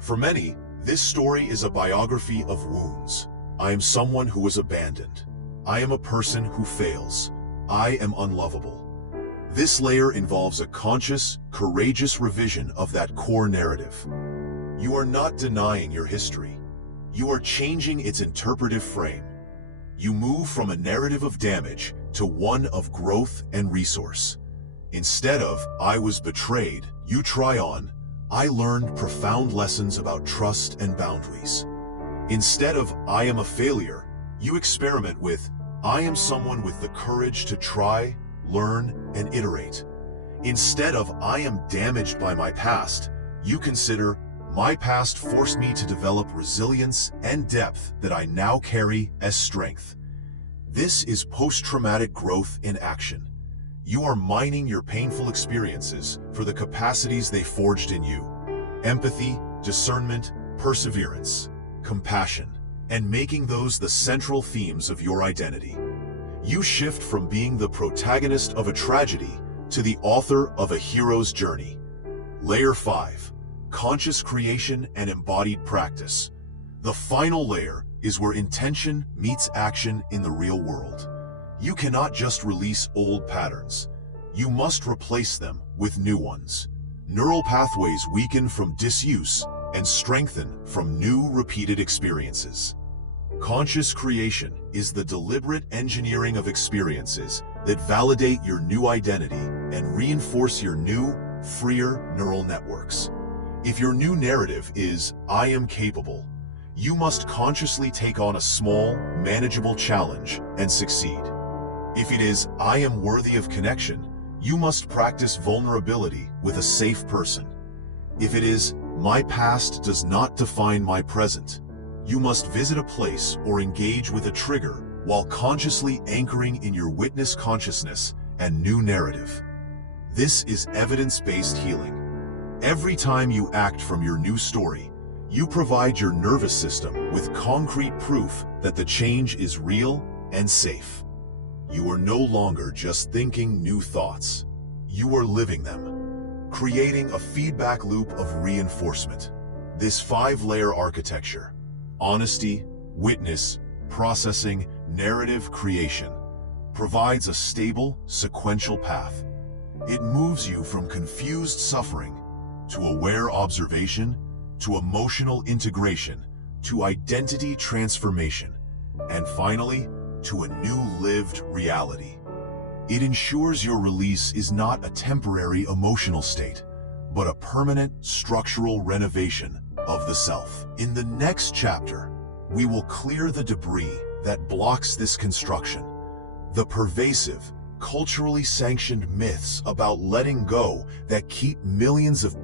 For many, this story is a biography of wounds. I am someone who was abandoned. I am a person who fails. I am unlovable. This layer involves a conscious, courageous revision of that core narrative. You are not denying your history. You are changing its interpretive frame. You move from a narrative of damage to one of growth and resource. Instead of, I was betrayed, you try on, I learned profound lessons about trust and boundaries. Instead of, I am a failure, you experiment with, I am someone with the courage to try, learn, and iterate. Instead of, I am damaged by my past, you consider, my past forced me to develop resilience and depth that I now carry as strength. This is post-traumatic growth in action. You are mining your painful experiences for the capacities they forged in you. Empathy, discernment, perseverance, compassion, and making those the central themes of your identity. You shift from being the protagonist of a tragedy to the author of a hero's journey. Layer 5. Conscious creation and embodied practice. The final layer is where intention meets action in the real world. You cannot just release old patterns. You must replace them with new ones. Neural pathways weaken from disuse and strengthen from new repeated experiences. Conscious creation is the deliberate engineering of experiences that validate your new identity and reinforce your new, freer neural networks. If your new narrative is, I am capable, you must consciously take on a small, manageable challenge and succeed. If it is, I am worthy of connection, you must practice vulnerability with a safe person. If it is, my past does not define my present, you must visit a place or engage with a trigger while consciously anchoring in your witness consciousness and new narrative. This is evidence-based healing. Every time you act from your new story, you provide your nervous system with concrete proof that the change is real and safe. You are no longer just thinking new thoughts. You are living them, creating a feedback loop of reinforcement. This 5-layer architecture, honesty, witness, processing, narrative creation, provides a stable, sequential path. It moves you from confused suffering to aware observation, to emotional integration, to identity transformation, and finally, to a new lived reality. It ensures your release is not a temporary emotional state, but a permanent structural renovation of the self. In the next chapter, we will clear the debris that blocks this construction, the pervasive, culturally sanctioned myths about letting go that keep millions of.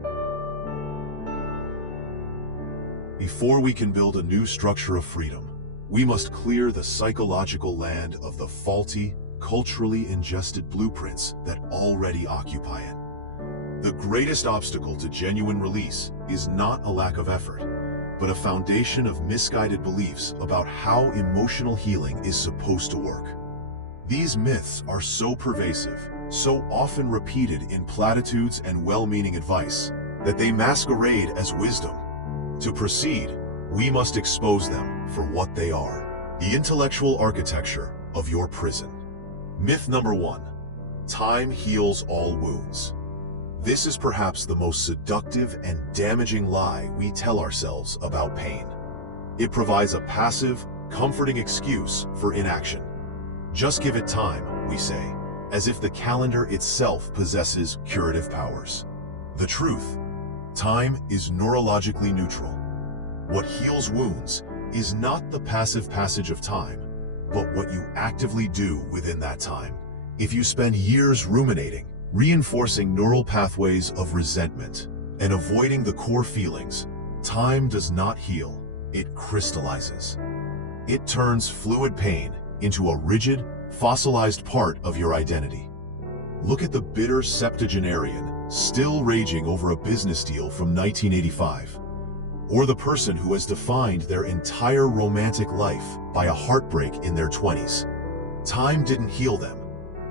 Before we can build a new structure of freedom, we must clear the psychological land of the faulty, culturally ingested blueprints that already occupy it. The greatest obstacle to genuine release is not a lack of effort, but a foundation of misguided beliefs about how emotional healing is supposed to work. These myths are so pervasive, so often repeated in platitudes and well-meaning advice, that they masquerade as wisdom. To proceed, we must expose them for what they are: the intellectual architecture of your prison. Myth number 1. Time heals all wounds. This is perhaps the most seductive and damaging lie we tell ourselves about pain. It provides a passive, comforting excuse for inaction. Just give it time, we say, as if the calendar itself possesses curative powers. The truth: time is neurologically neutral. What heals wounds is not the passive passage of time, but what you actively do within that time. If you spend years ruminating, reinforcing neural pathways of resentment, and avoiding the core feelings, time does not heal, it crystallizes. It turns fluid pain into a rigid, fossilized part of your identity. Look at the bitter septuagenarian still raging over a business deal from 1985. Or the person who has defined their entire romantic life by a heartbreak in their 20s. Time didn't heal them.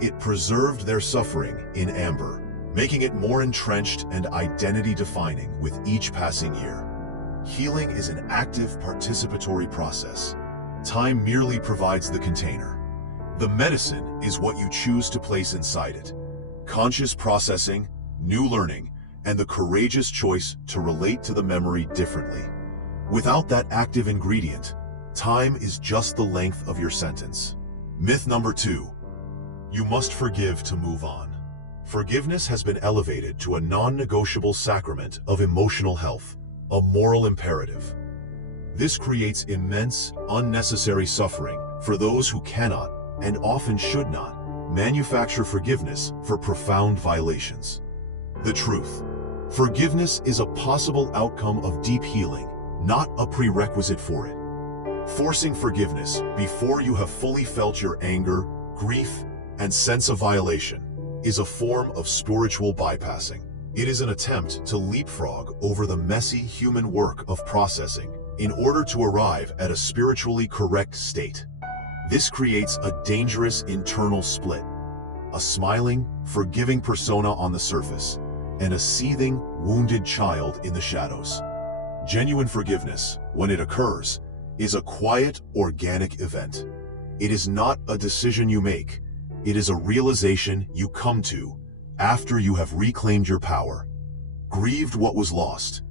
It preserved their suffering in amber, making it more entrenched and identity-defining with each passing year. Healing is an active, participatory process. Time merely provides the container. The medicine is what you choose to place inside it. Conscious processing, new learning, and the courageous choice to relate to the memory differently. Without that active ingredient, time is just the length of your sentence. Myth number 2. You must forgive to move on. Forgiveness has been elevated to a non-negotiable sacrament of emotional health, a moral imperative. This creates immense, unnecessary suffering for those who cannot, and often should not, manufacture forgiveness for profound violations. The truth: forgiveness is a possible outcome of deep healing, not a prerequisite for it. Forcing forgiveness before you have fully felt your anger, grief, and sense of violation is a form of spiritual bypassing. It is an attempt to leapfrog over the messy human work of processing in order to arrive at a spiritually correct state. This creates a dangerous internal split: a smiling, forgiving persona on the surface, and a seething, wounded child in the shadows. Genuine forgiveness, when it occurs, is a quiet, organic event. It is not a decision you make. It is a realization you come to after you have reclaimed your power, grieved what was lost,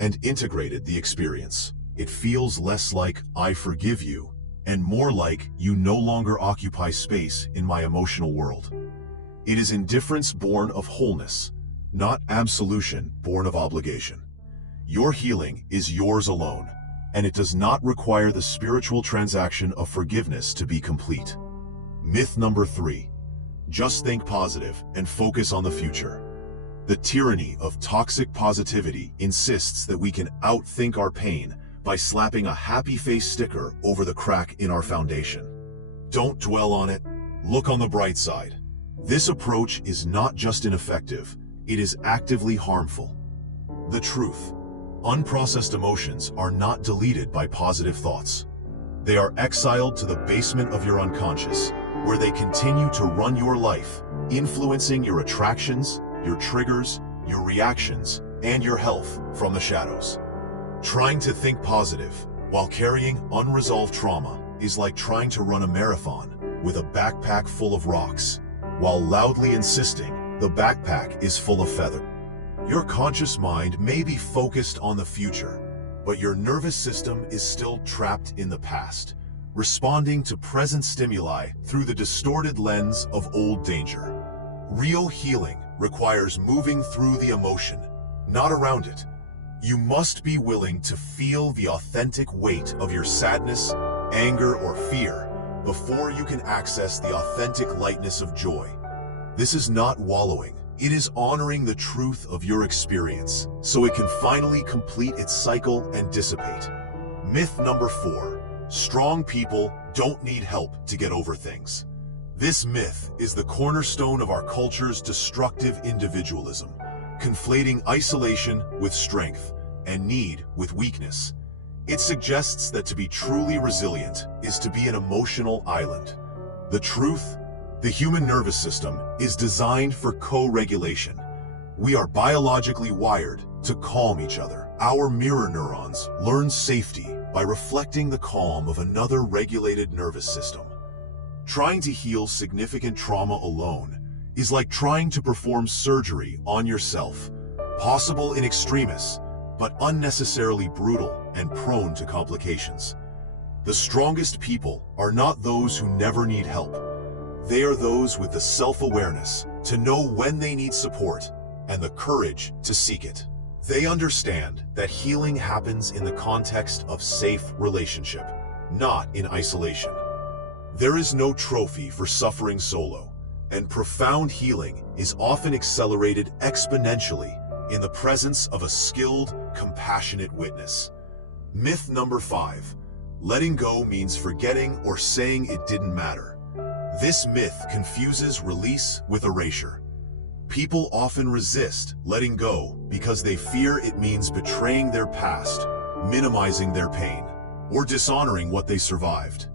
and integrated the experience. It feels less like "I forgive you" and more like "you no longer occupy space in my emotional world." It is indifference born of wholeness, not absolution born of obligation. Your healing is yours alone, and it does not require the spiritual transaction of forgiveness to be complete. Myth number 3. Just think positive and focus on the future. The tyranny of toxic positivity insists that we can outthink our pain by slapping a happy face sticker over the crack in our foundation. Don't dwell on it. Look on the bright side. This approach is not just ineffective, it is actively harmful. The truth: unprocessed emotions are not deleted by positive thoughts. They are exiled to the basement of your unconscious, where they continue to run your life, influencing your attractions, your triggers, your reactions, and your health from the shadows. Trying to think positive while carrying unresolved trauma is like trying to run a marathon with a backpack full of rocks, while loudly insisting the backpack is full of feather. Your conscious mind may be focused on the future, but your nervous system is still trapped in the past, responding to present stimuli through the distorted lens of old danger. Real healing requires moving through the emotion, not around it. You must be willing to feel the authentic weight of your sadness, anger, or fear before you can access the authentic lightness of joy. This is not wallowing. It is honoring the truth of your experience so it can finally complete its cycle and dissipate. Myth number 4. Strong people don't need help to get over things. This myth is the cornerstone of our culture's destructive individualism, conflating isolation with strength and need with weakness. It suggests that to be truly resilient is to be an emotional island. The truth: the human nervous system is designed for co-regulation. We are biologically wired to calm each other. Our mirror neurons learn safety by reflecting the calm of another regulated nervous system. Trying to heal significant trauma alone is like trying to perform surgery on yourself, possible in extremis, but unnecessarily brutal and prone to complications. The strongest people are not those who never need help. They are those with the self-awareness to know when they need support and the courage to seek it. They understand that healing happens in the context of safe relationship, not in isolation. There is no trophy for suffering solo, and profound healing is often accelerated exponentially in the presence of a skilled, compassionate witness. Myth number 5. Letting go means forgetting or saying it didn't matter. This myth confuses release with erasure. People often resist letting go because they fear it means betraying their past, minimizing their pain, or dishonoring what they survived.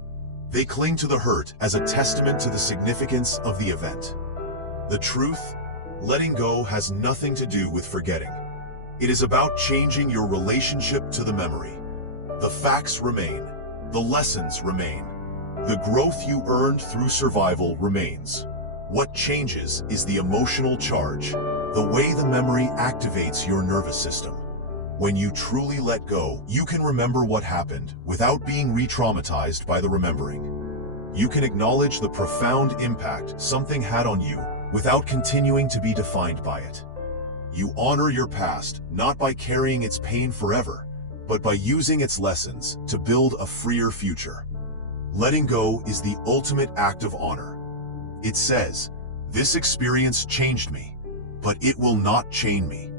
They cling to the hurt as a testament to the significance of the event. The truth: letting go has nothing to do with forgetting. It is about changing your relationship to the memory. The facts remain. The lessons remain. The growth you earned through survival remains. What changes is the emotional charge, the way the memory activates your nervous system. When you truly let go, you can remember what happened without being re-traumatized by the remembering. You can acknowledge the profound impact something had on you without continuing to be defined by it. You honor your past not by carrying its pain forever, but by using its lessons to build a freer future. Letting go is the ultimate act of honor. It says, "This experience changed me, but it will not chain me."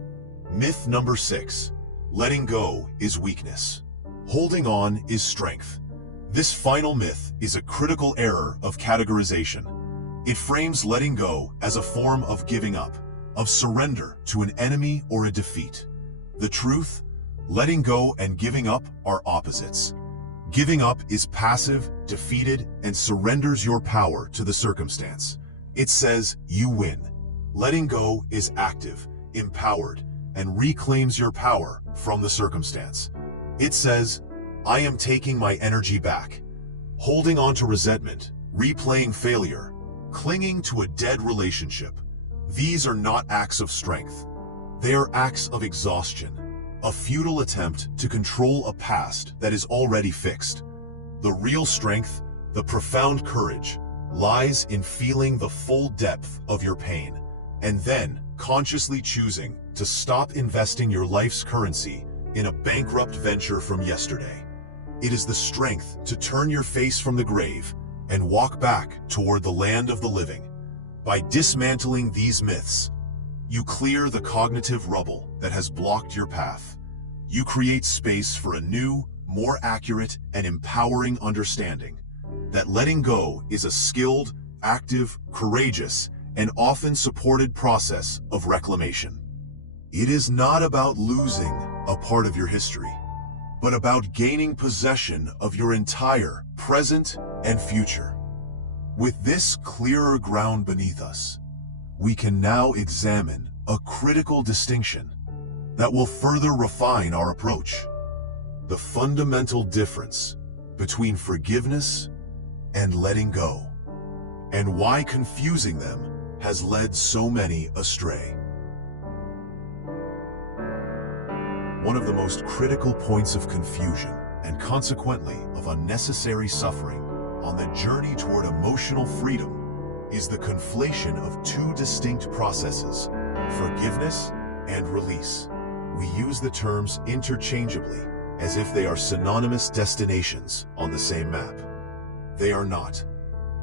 Myth number 6. Letting go is weakness. Holding on is strength. This final myth is a critical error of categorization. It frames letting go as a form of giving up, of surrender to an enemy or a defeat. The truth? Letting go and giving up are opposites. Giving up is passive, defeated, and surrenders your power to the circumstance. It says, "You win." Letting go is active, empowered, and reclaims your power from the circumstance. It says, "I am taking my energy back." Holding on to resentment, replaying failure, clinging to a dead relationship. These are not acts of strength. They are acts of exhaustion, a futile attempt to control a past that is already fixed. The real strength, the profound courage, lies in feeling the full depth of your pain, and then consciously choosing to stop investing your life's currency in a bankrupt venture from yesterday. It is the strength to turn your face from the grave and walk back toward the land of the living. By dismantling these myths, you clear the cognitive rubble that has blocked your path. You create space for a new, more accurate, and empowering understanding that letting go is a skilled, active, courageous, and often supported process of reclamation. It is not about losing a part of your history, but about gaining possession of your entire present and future. With this clearer ground beneath us, we can now examine a critical distinction that will further refine our approach. The fundamental difference between forgiveness and letting go, and why confusing them has led so many astray. One of the most critical points of confusion, and consequently of unnecessary suffering, on the journey toward emotional freedom is the conflation of two distinct processes, forgiveness and release. We use the terms interchangeably, as if they are synonymous destinations on the same map. They are not.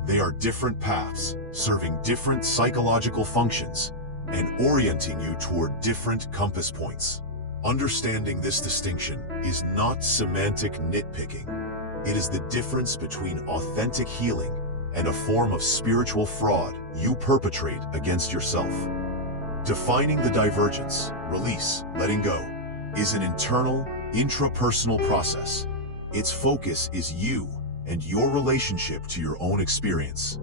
They are different paths, serving different psychological functions, and orienting you toward different compass points. Understanding this distinction is not semantic nitpicking. It is the difference between authentic healing and a form of spiritual fraud you perpetrate against yourself. Defining the divergence, release, letting go, is an internal, intrapersonal process. Its focus is you and your relationship to your own experience.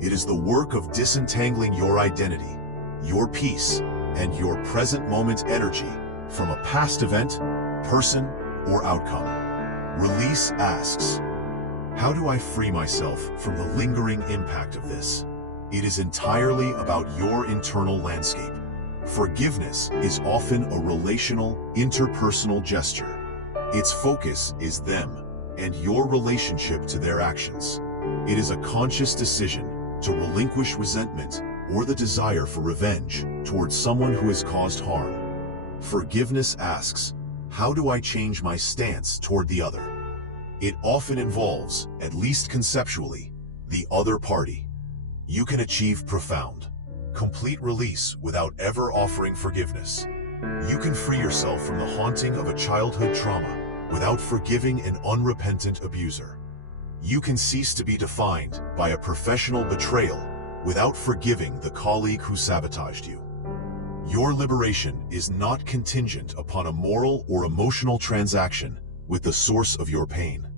It is the work of disentangling your identity, your peace, and your present moment energy from a past event, person, or outcome. Release asks, how do I free myself from the lingering impact of this? It is entirely about your internal landscape. Forgiveness is often a relational, interpersonal gesture. Its focus is them and your relationship to their actions. It is a conscious decision to relinquish resentment or the desire for revenge towards someone who has caused harm. Forgiveness asks, how do I change my stance toward the other? It often involves, at least conceptually, the other party. You can achieve profound, complete release without ever offering forgiveness. You can free yourself from the haunting of a childhood trauma without forgiving an unrepentant abuser. You can cease to be defined by a professional betrayal without forgiving the colleague who sabotaged you. Your liberation is not contingent upon a moral or emotional transaction with the source of your pain.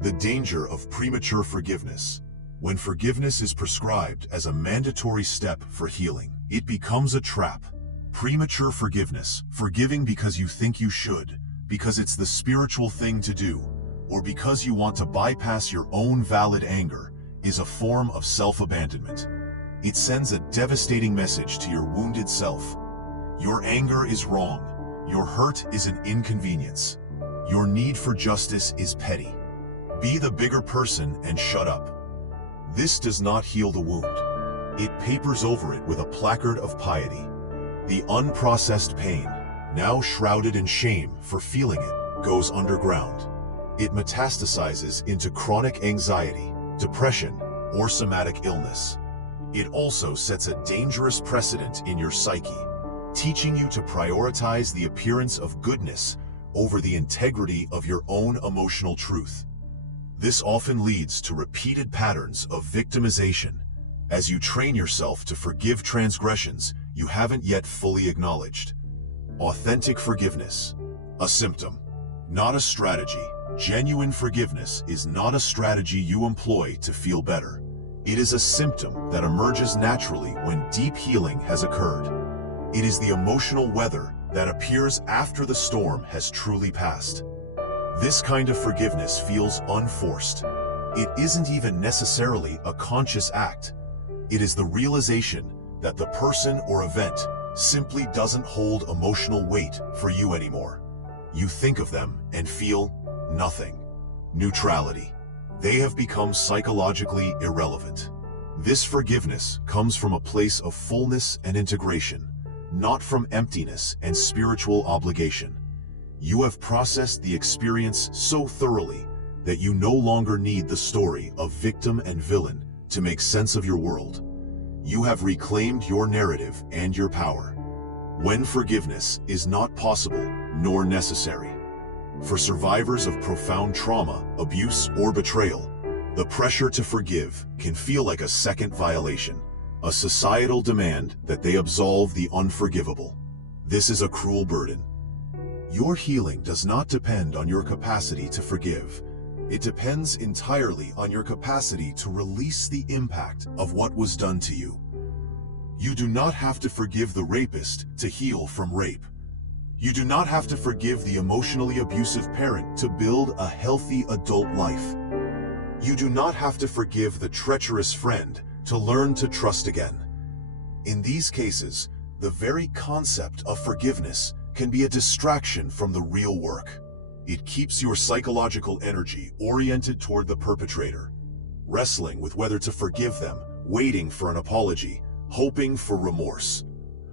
The danger of premature forgiveness. When forgiveness is prescribed as a mandatory step for healing, it becomes a trap. Premature forgiveness, forgiving because you think you should, because it's the spiritual thing to do, or because you want to bypass your own valid anger, is a form of self-abandonment. It sends a devastating message to your wounded self. Your anger is wrong. Your hurt is an inconvenience. Your need for justice is petty. Be the bigger person and shut up. This does not heal the wound. It papers over it with a placard of piety. The unprocessed pain, now shrouded in shame for feeling it, goes underground. It metastasizes into chronic anxiety, depression, or somatic illness. It also sets a dangerous precedent in your psyche, teaching you to prioritize the appearance of goodness over the integrity of your own emotional truth. This often leads to repeated patterns of victimization, as you train yourself to forgive transgressions you haven't yet fully acknowledged. Authentic forgiveness, a symptom, not a strategy. Genuine forgiveness is not a strategy you employ to feel better. It is a symptom that emerges naturally when deep healing has occurred. It is the emotional weather that appears after the storm has truly passed. This kind of forgiveness feels unforced. It isn't even necessarily a conscious act. It is the realization that the person or event simply doesn't hold emotional weight for you anymore. You think of them and feel nothing. Neutrality. They have become psychologically irrelevant. This forgiveness comes from a place of fullness and integration, not from emptiness and spiritual obligation. You have processed the experience so thoroughly that you no longer need the story of victim and villain to make sense of your world. You have reclaimed your narrative and your power. When forgiveness is not possible nor necessary. For survivors of profound trauma, abuse, or betrayal, the pressure to forgive can feel like a second violation, a societal demand that they absolve the unforgivable. This is a cruel burden. Your healing does not depend on your capacity to forgive. It depends entirely on your capacity to release the impact of what was done to you. You do not have to forgive the rapist to heal from rape. You do not have to forgive the emotionally abusive parent to build a healthy adult life. You do not have to forgive the treacherous friend to learn to trust again. In these cases, the very concept of forgiveness can be a distraction from the real work. It keeps your psychological energy oriented toward the perpetrator, wrestling with whether to forgive them, waiting for an apology, hoping for remorse.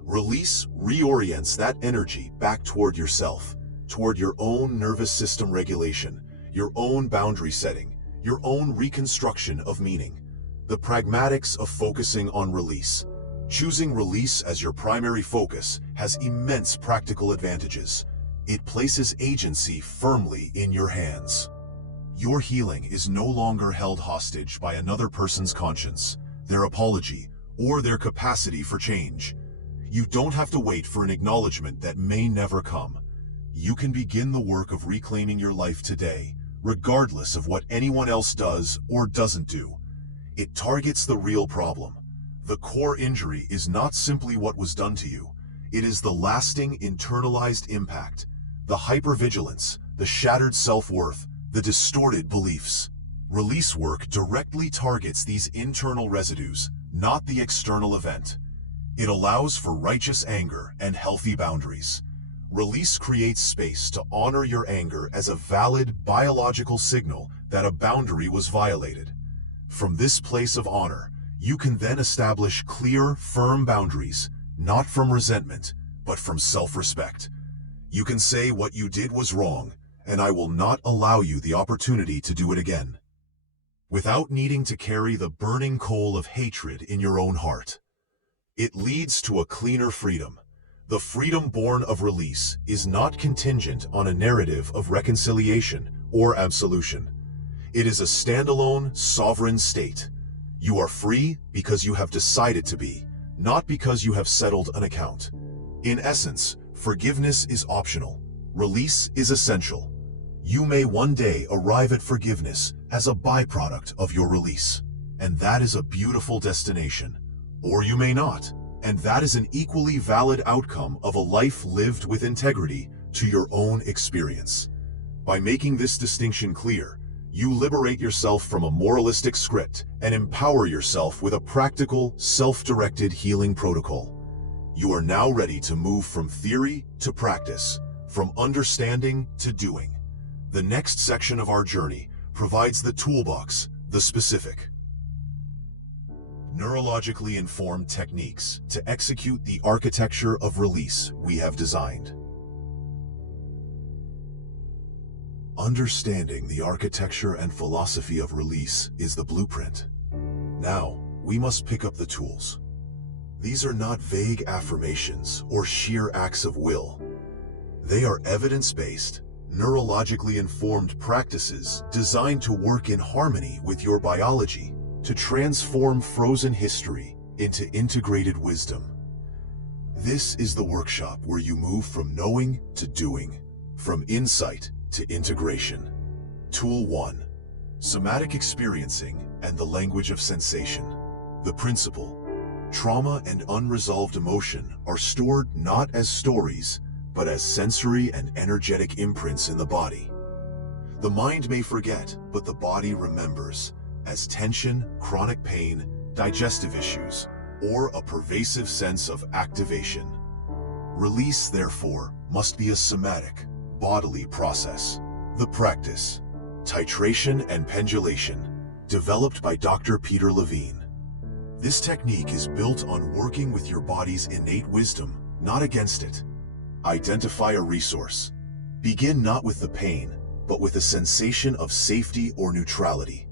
Release reorients that energy back toward yourself, toward your own nervous system regulation, your own boundary setting, your own reconstruction of meaning. The pragmatics of focusing on release. Choosing release as your primary focus has immense practical advantages. It places agency firmly in your hands. Your healing is no longer held hostage by another person's conscience, their apology, or their capacity for change. You don't have to wait for an acknowledgement that may never come. You can begin the work of reclaiming your life today, regardless of what anyone else does or doesn't do. It targets the real problem. The core injury is not simply what was done to you. It is the lasting internalized impact, the hypervigilance, the shattered self-worth, the distorted beliefs. Release work directly targets these internal residues, not the external event. It allows for righteous anger and healthy boundaries. Release creates space to honor your anger as a valid biological signal that a boundary was violated. From this place of honor, you can then establish clear, firm boundaries, not from resentment, but from self-respect. You can say what you did was wrong, and I will not allow you the opportunity to do it again, without needing to carry the burning coal of hatred in your own heart. It leads to a cleaner freedom. The freedom born of release is not contingent on a narrative of reconciliation or absolution. It is a standalone, sovereign state. You are free because you have decided to be, not because you have settled an account. In essence, forgiveness is optional. Release is essential. You may one day arrive at forgiveness as a byproduct of your release, and that is a beautiful destination. Or you may not, and that is an equally valid outcome of a life lived with integrity to your own experience. By making this distinction clear, you liberate yourself from a moralistic script and empower yourself with a practical, self-directed healing protocol. You are now ready to move from theory to practice, from understanding to doing. The next section of our journey provides the toolbox, the specific, neurologically informed techniques to execute the architecture of release we have designed. Understanding the architecture and philosophy of release is the blueprint. Now, we must pick up the tools. These are not vague affirmations or sheer acts of will. They are evidence-based, neurologically informed practices designed to work in harmony with your biology, to transform frozen history into integrated wisdom. This is the workshop where you move from knowing to doing, from insight to integration. Tool 1. Somatic experiencing and the language of sensation. The principle: trauma and unresolved emotion are stored not as stories, but as sensory and energetic imprints in the body. The mind may forget, but the body remembers, as tension, chronic pain, digestive issues, or a pervasive sense of activation. Release, therefore, must be a somatic, bodily process. The practice: titration and pendulation, developed by Dr. Peter Levine. This technique is built on working with your body's innate wisdom, not against it. Identify a resource. Begin not with the pain, but with a sensation of safety or neutrality.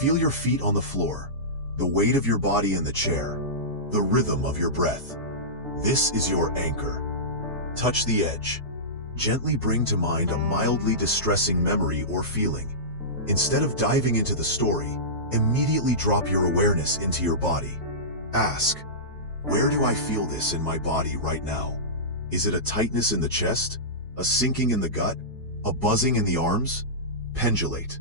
Feel your feet on the floor, the weight of your body in the chair, the rhythm of your breath. This is your anchor. Touch the edge. Gently bring to mind a mildly distressing memory or feeling. Instead of diving into the story, immediately drop your awareness into your body. Ask, where do I feel this in my body right now? Is it a tightness in the chest? A sinking in the gut? A buzzing in the arms? Pendulate.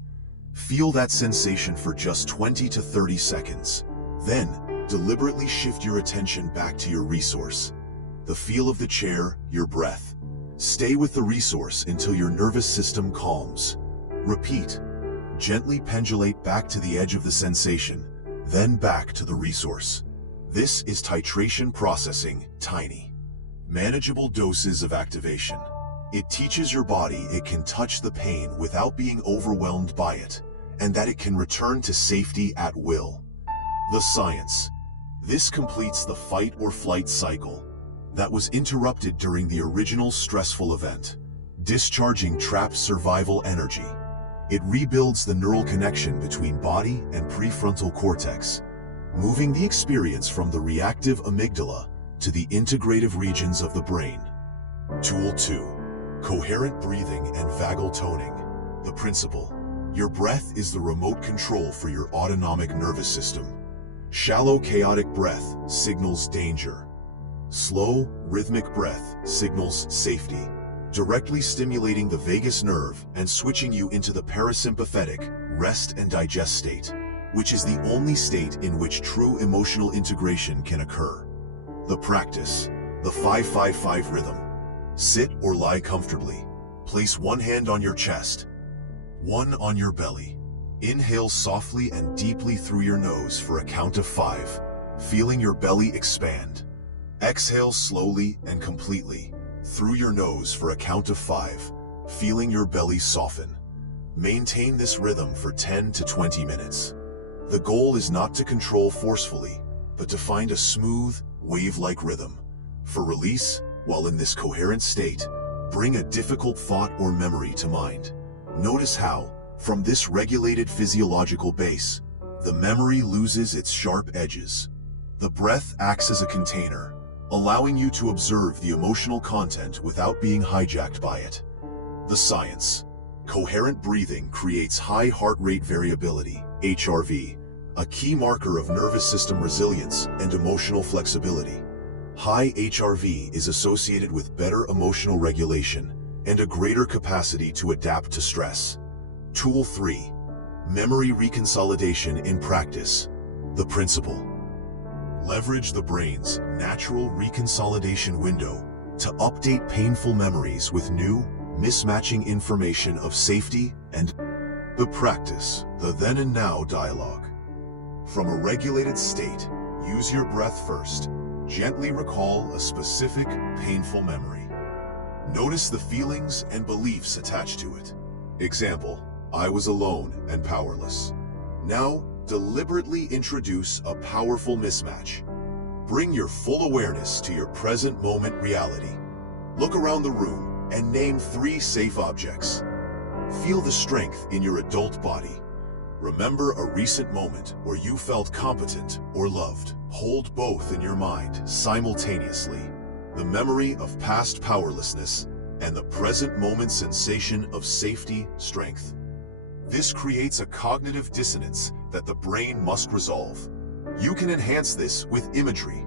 Feel that sensation for just 20 to 30 seconds. Then, deliberately shift your attention back to your resource. The feel of the chair, your breath. Stay with the resource until your nervous system calms. Repeat. Gently pendulate back to the edge of the sensation, then back to the resource. This is titration processing, tiny, manageable doses of activation. It teaches your body it can touch the pain without being overwhelmed by it, and that it can return to safety at will. The science. This completes the fight or flight cycle that was interrupted during the original stressful event, discharging trapped survival energy. It rebuilds the neural connection between body and prefrontal cortex, moving the experience from the reactive amygdala to the integrative regions of the brain. Tool 2. Coherent breathing and vagal toning. The principle: your breath is the remote control for your autonomic nervous system. Shallow, chaotic breath signals danger. Slow, rhythmic breath signals safety, directly stimulating the vagus nerve and switching you into the parasympathetic, rest and digest state, which is the only state in which true emotional integration can occur. The practice: the 5-5-5 rhythm. Sit or lie comfortably. Place one hand on your chest, one on your belly. Inhale softly and deeply through your nose for a count of 5, feeling your belly expand. Exhale slowly and completely through your nose for a count of 5, feeling your belly soften. Maintain this rhythm for 10 to 20 minutes. The goal is not to control forcefully, but to find a smooth, wave-like rhythm. For release, while in this coherent state, bring a difficult thought or memory to mind. Notice how, from this regulated physiological base, the memory loses its sharp edges. The breath acts as a container, allowing you to observe the emotional content without being hijacked by it. The science. Coherent breathing creates high heart rate variability, HRV, a key marker of nervous system resilience and emotional flexibility. High HRV is associated with better emotional regulation and a greater capacity to adapt to stress. Tool 3. Memory reconsolidation in practice. The principle: leverage the brain's natural reconsolidation window to update painful memories with new, mismatching information of safety and the practice, the then and now dialogue. From a regulated state, use your breath first. Gently recall a specific, painful memory. Notice the feelings and beliefs attached to it. Example, I was alone and powerless. Now, deliberately introduce a powerful mismatch. Bring your full awareness to your present moment reality. Look around the room and name 3 safe objects. Feel the strength in your adult body. Remember a recent moment where you felt competent or loved. Hold both in your mind simultaneously. The memory of past powerlessness and the present moment sensation of safety, strength. This creates a cognitive dissonance that the brain must resolve. You can enhance this with imagery.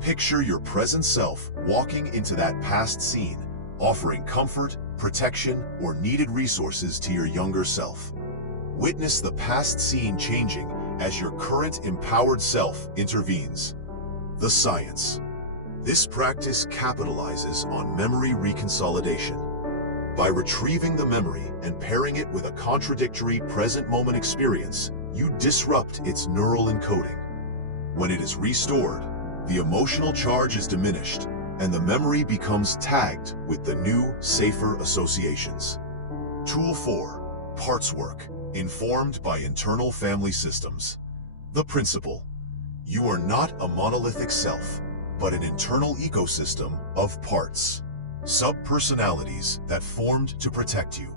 Picture your present self walking into that past scene, offering comfort, protection, or needed resources to your younger self. Witness the past scene changing as your current empowered self intervenes. The science. This practice capitalizes on memory reconsolidation. By retrieving the memory and pairing it with a contradictory present moment experience, you disrupt its neural encoding. When it is restored, the emotional charge is diminished, and the memory becomes tagged with the new, safer associations. Tool 4. Parts work, informed by internal family systems. The principle: you are not a monolithic self, but an internal ecosystem of parts. Sub-personalities that formed to protect you.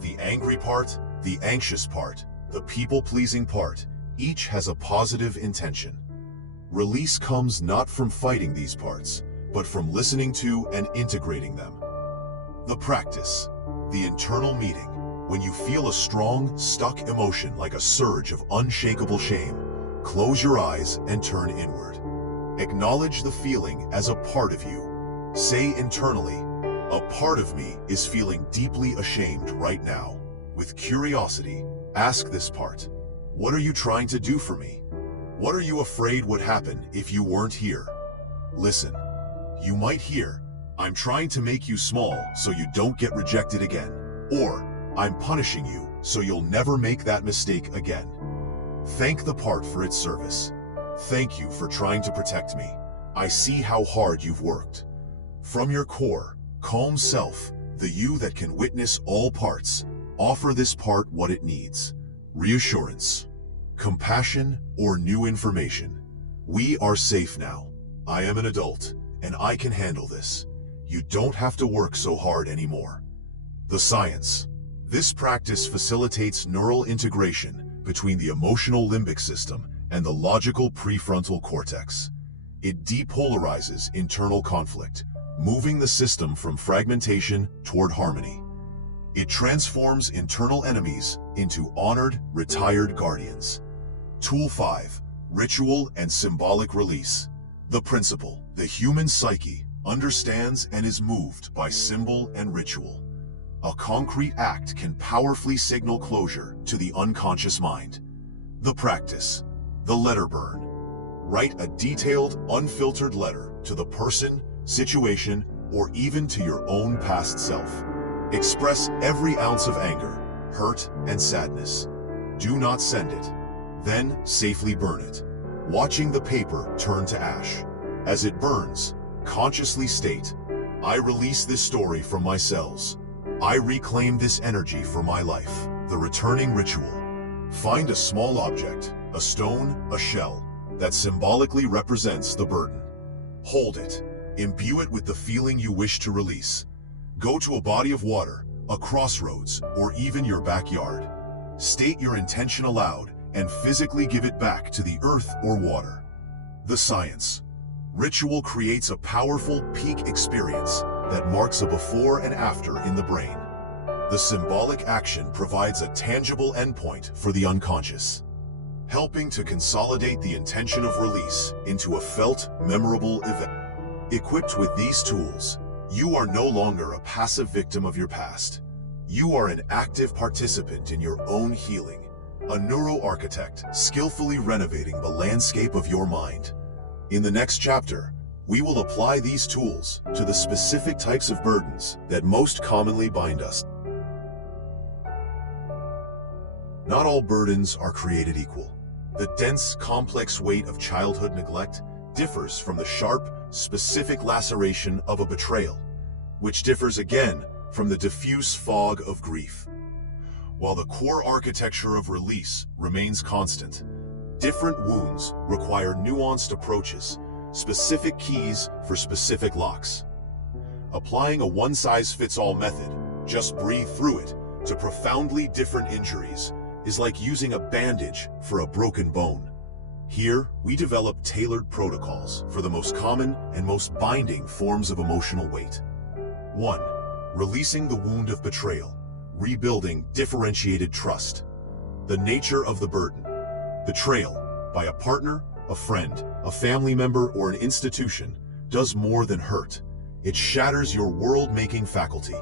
The angry part, the anxious part, the people-pleasing part, each has a positive intention. Release comes not from fighting these parts, but from listening to and integrating them. The practice, the internal meeting. When you feel a strong, stuck emotion like a surge of unshakable shame, close your eyes and turn inward. Acknowledge the feeling as a part of you. Say internally, a part of me is feeling deeply ashamed right now. With curiosity, ask this part, what are you trying to do for me? What are you afraid would happen if you weren't here? Listen. You might hear, I'm trying to make you small so you don't get rejected again. Or, I'm punishing you so you'll never make that mistake again. Thank the part for its service. Thank you for trying to protect me. I see how hard you've worked. From your core, calm self, the you that can witness all parts, offer this part what it needs. Reassurance, compassion, or new information. We are safe now. I am an adult, and I can handle this. You don't have to work so hard anymore. The science. This practice facilitates neural integration between the emotional limbic system and the logical prefrontal cortex. It depolarizes internal conflict, moving the system from fragmentation toward harmony. It transforms internal enemies into honored, retired guardians. Tool 5. Ritual and symbolic release. The principle: the human psyche understands and is moved by symbol and ritual. A concrete act can powerfully signal closure to the unconscious mind. The practice: the letter burn. Write a detailed, unfiltered letter to the person, situation, or even to your own past self. Express every ounce of anger, hurt, and sadness. Do not send it. Then safely burn it, watching the paper turn to ash. As it burns, consciously state, I release this story from my cells. I reclaim this energy for my life. The returning ritual. Find a small object, a stone, a shell, that symbolically represents the burden. Hold it. Imbue it with the feeling you wish to release. Go to a body of water, a crossroads, or even your backyard. State your intention aloud and physically give it back to the earth or water. The science. Ritual creates a powerful peak experience that marks a before and after in the brain. The symbolic action provides a tangible endpoint for the unconscious, helping to consolidate the intention of release into a felt, memorable event. Equipped with these tools, you are no longer a passive victim of your past. You are an active participant in your own healing, a neuroarchitect skillfully renovating the landscape of your mind. In the next chapter, We will apply these tools to the specific types of burdens that most commonly bind us. Not all burdens are created equal. The dense, complex weight of childhood neglect differs from the sharp, specific laceration of a betrayal, which differs again from the diffuse fog of grief. While the core architecture of release remains constant, different wounds require nuanced approaches, specific keys for specific locks. Applying a one-size-fits-all method, just breathe through it, to profoundly different injuries is like using a bandage for a broken bone. Here, we develop tailored protocols for the most common and most binding forms of emotional weight. 1. Releasing the wound of betrayal, rebuilding differentiated trust. The nature of the burden. Betrayal, by a partner, a friend, a family member, or an institution, does more than hurt. It shatters your world-making faculty.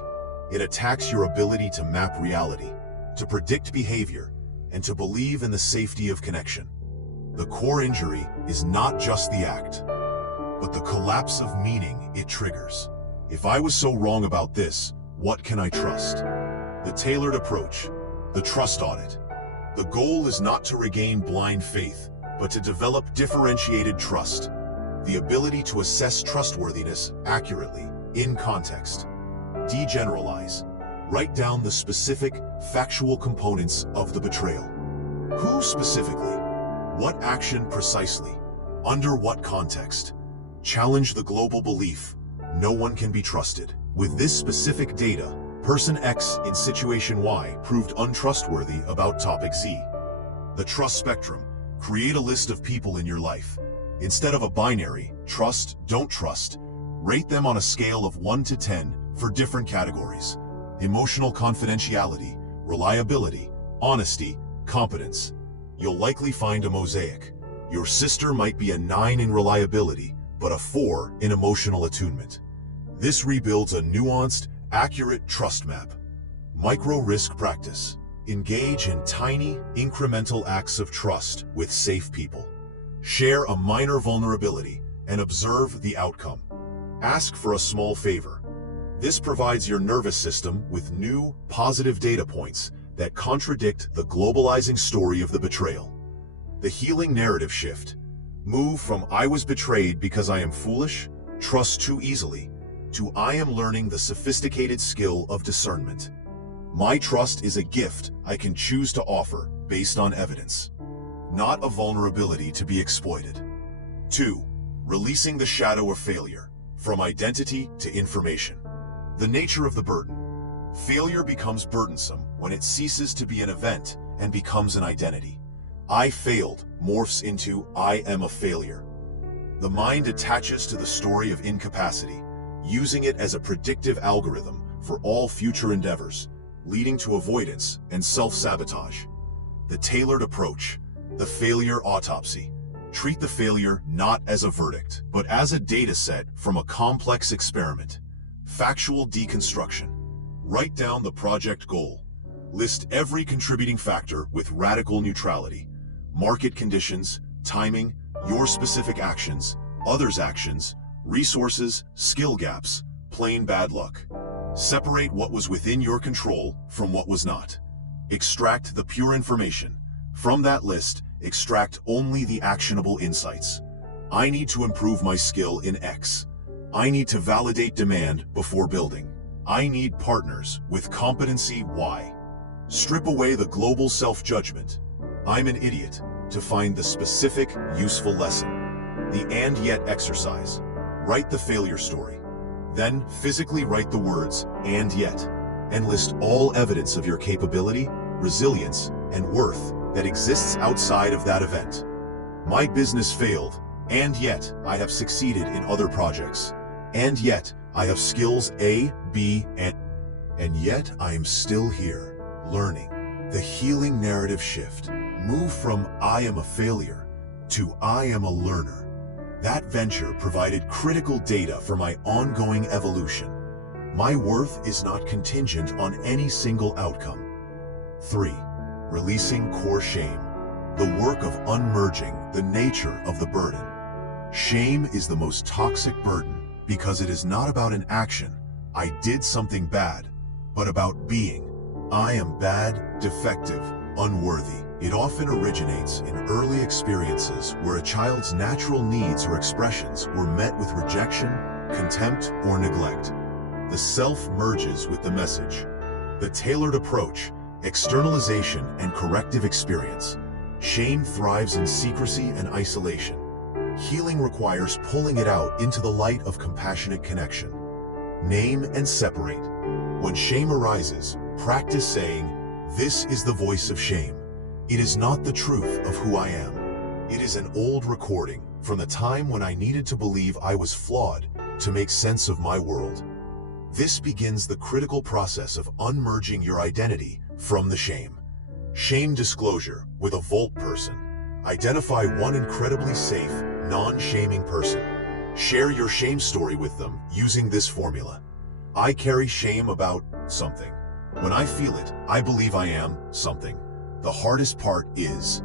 It attacks your ability to map reality, to predict behavior, and to believe in the safety of connection. The core injury is not just the act, but the collapse of meaning it triggers. If I was so wrong about this, what can I trust? The tailored approach, the trust audit. The goal is not to regain blind faith, but to develop differentiated trust, the ability to assess trustworthiness accurately, in context. Degeneralize. Write down the specific, factual components of the betrayal. Who specifically? What action precisely? Under what context? Challenge the global belief, no one can be trusted. With this specific data, person X in situation Y proved untrustworthy about topic Z. The trust spectrum. Create a list of people in your life. Instead of a binary, trust, don't trust, rate them on a scale of 1 to 10 for different categories. Emotional confidentiality, reliability, honesty, competence. You'll likely find a mosaic. Your sister might be a 9 in reliability, but a 4 in emotional attunement. This rebuilds a nuanced, accurate trust map. Micro-risk practice. Engage in tiny, incremental acts of trust with safe people. Share a minor vulnerability and observe the outcome. Ask for a small favor. This provides your nervous system with new, positive data points that contradict the globalizing story of the betrayal. The healing narrative shift. Move from "I was betrayed because I am foolish, trust too easily," to "I am learning the sophisticated skill of discernment. My trust is a gift I can choose to offer based on evidence, not a vulnerability to be exploited." 2. Releasing the shadow of failure, from identity to information. The nature of the burden. Failure becomes burdensome when it ceases to be an event and becomes an identity. "I failed" morphs into "I am a failure." The mind attaches to the story of incapacity, using it as a predictive algorithm for all future endeavors, leading to avoidance and self-sabotage. The tailored approach, the failure autopsy. Treat the failure not as a verdict, but as a data set from a complex experiment. Factual deconstruction. Write down the project goal. List every contributing factor with radical neutrality. Market conditions, timing, your specific actions, others' actions, resources, skill gaps, plain bad luck. Separate what was within your control from what was not. Extract the pure information. From that list, extract only the actionable insights. I need to improve my skill in X. I need to validate demand before building. I need partners with competency Y. Strip away the global self-judgment. I'm an idiot, to find the specific, useful lesson. The and yet exercise. Write the failure story. Then physically write the words "and yet," and list all evidence of your capability, resilience, and worth that exists outside of that event. My business failed, and yet I have succeeded in other projects. And yet I have skills A, B, and yet I am still here, learning. The healing narrative shift. Move from "I am a failure" to "I am a learner." That venture provided critical data for my ongoing evolution. My worth is not contingent on any single outcome. 3. Releasing core shame. The work of unmerging the nature of the burden. Shame is the most toxic burden because it is not about an action, I did something bad, but about being. I am bad, defective, unworthy. It often originates in early experiences where a child's natural needs or expressions were met with rejection, contempt, or neglect. The self merges with the message. The tailored approach, externalization, and corrective experience. Shame thrives in secrecy and isolation. Healing requires pulling it out into the light of compassionate connection. Name and separate. When shame arises, practice saying, "This is the voice of shame. It is not the truth of who I am. It is an old recording from the time when I needed to believe I was flawed to make sense of my world." This begins the critical process of unmerging your identity from the shame. Shame disclosure with a Volt person. Identify one incredibly safe, non-shaming person. Share your shame story with them using this formula. I carry shame about something. When I feel it, I believe I am something. The hardest part is,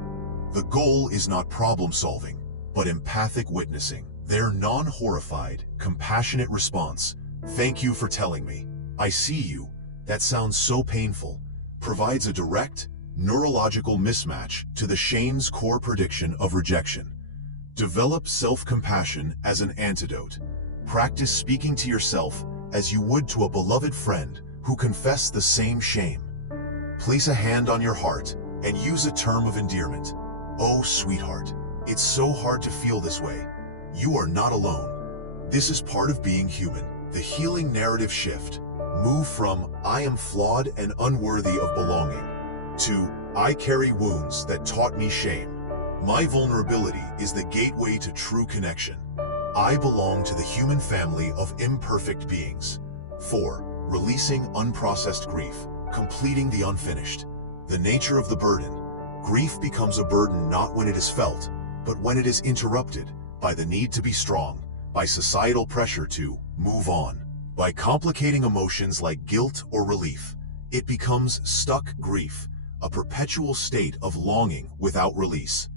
the goal is not problem solving, but empathic witnessing. Their non-horrified, compassionate response, "Thank you for telling me. I see you. That sounds so painful," provides a direct, neurological mismatch to the shame's core prediction of rejection. Develop self-compassion as an antidote. Practice speaking to yourself as you would to a beloved friend who confessed the same shame. Place a hand on your heart and use a term of endearment. "Oh, sweetheart, it's so hard to feel this way. You are not alone." This is part of being human. The healing narrative shift. Move from "I am flawed and unworthy of belonging" to "I carry wounds that taught me shame. My vulnerability is the gateway to true connection. I belong to the human family of imperfect beings." 4. Releasing unprocessed grief, completing the unfinished. The nature of the burden. Grief becomes a burden not when it is felt, but when it is interrupted by the need to be strong, by societal pressure to move on. By complicating emotions like guilt or relief, it becomes stuck grief, a perpetual state of longing without release.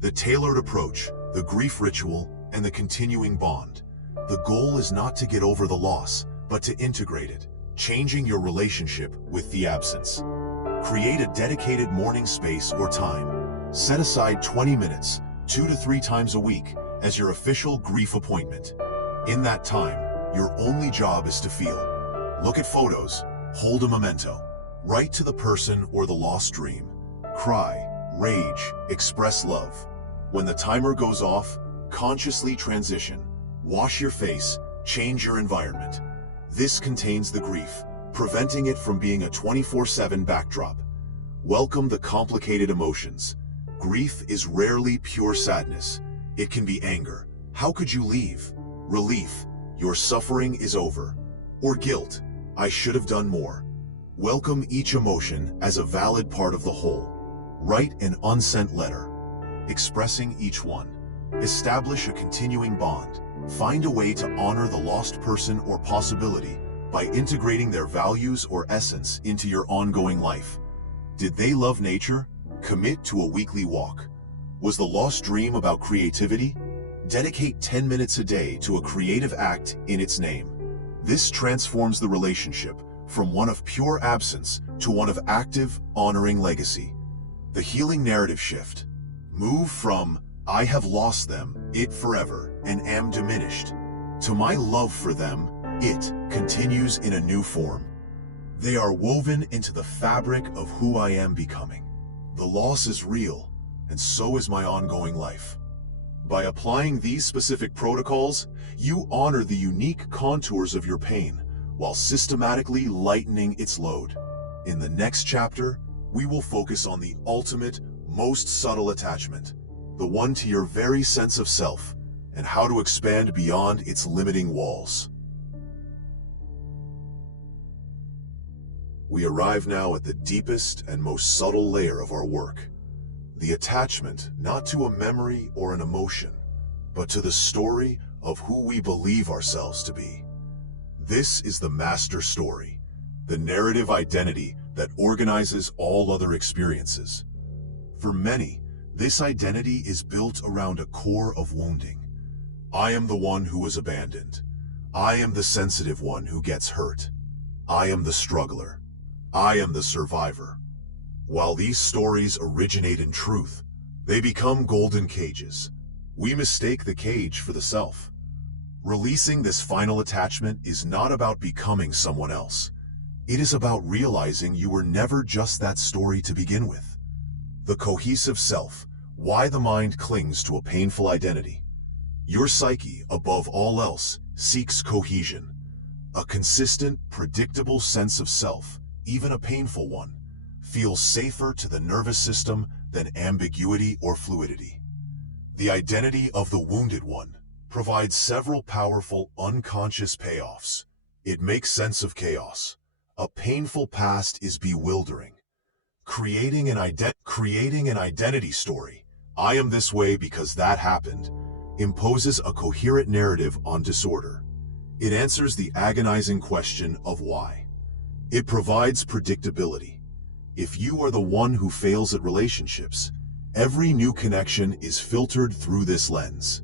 The tailored approach, the grief ritual, and the continuing bond. The goal is not to get over the loss, but to integrate it, changing your relationship with the absence. Create a dedicated mourning space or time. Set aside 20 minutes, 2 to 3 times a week, as your official grief appointment. In that time, your only job is to feel. Look at photos, hold a memento. Write to the person or the lost dream. Cry, rage, express love. When the timer goes off, consciously transition. Wash your face, change your environment. This contains the grief, preventing it from being a 24/7 backdrop. Welcome the complicated emotions. Grief is rarely pure sadness. It can be anger. How could you leave? Relief. Your suffering is over. Or guilt. I should have done more. Welcome each emotion as a valid part of the whole. Write an unsent letter, expressing each one. Establish a continuing bond. Find a way to honor the lost person or possibility by integrating their values or essence into your ongoing life. Did they love nature? Commit to a weekly walk. Was the lost dream about creativity? Dedicate 10 minutes a day to a creative act in its name. This transforms the relationship from one of pure absence to one of active, honoring legacy. The healing narrative shift. Move from "I have lost them, it forever, and am diminished," to "My love for them, it continues in a new form." They are woven into the fabric of who I am becoming. The loss is real, and so is my ongoing life. By applying these specific protocols, you honor the unique contours of your pain while systematically lightening its load. In the next chapter, we will focus on the ultimate, most subtle attachment, the one to your very sense of self, and how to expand beyond its limiting walls. We arrive now at the deepest and most subtle layer of our work. The attachment not to a memory or an emotion, but to the story of who we believe ourselves to be. This is the master story, the narrative identity that organizes all other experiences. For many, this identity is built around a core of wounding. I am the one who was abandoned. I am the sensitive one who gets hurt. I am the struggler. I am the survivor. While these stories originate in truth, they become golden cages. We mistake the cage for the self. Releasing this final attachment is not about becoming someone else. It is about realizing you were never just that story to begin with. The cohesive self, why the mind clings to a painful identity. Your psyche, above all else, seeks cohesion. A consistent, predictable sense of self, even a painful one, feels safer to the nervous system than ambiguity or fluidity. The identity of the wounded one provides several powerful unconscious payoffs. It makes sense of chaos. A painful past is bewildering. Creating an identity story, I am this way because that happened, imposes a coherent narrative on disorder. It answers the agonizing question of why. It provides predictability. If you are the one who fails at relationships, every new connection is filtered through this lens.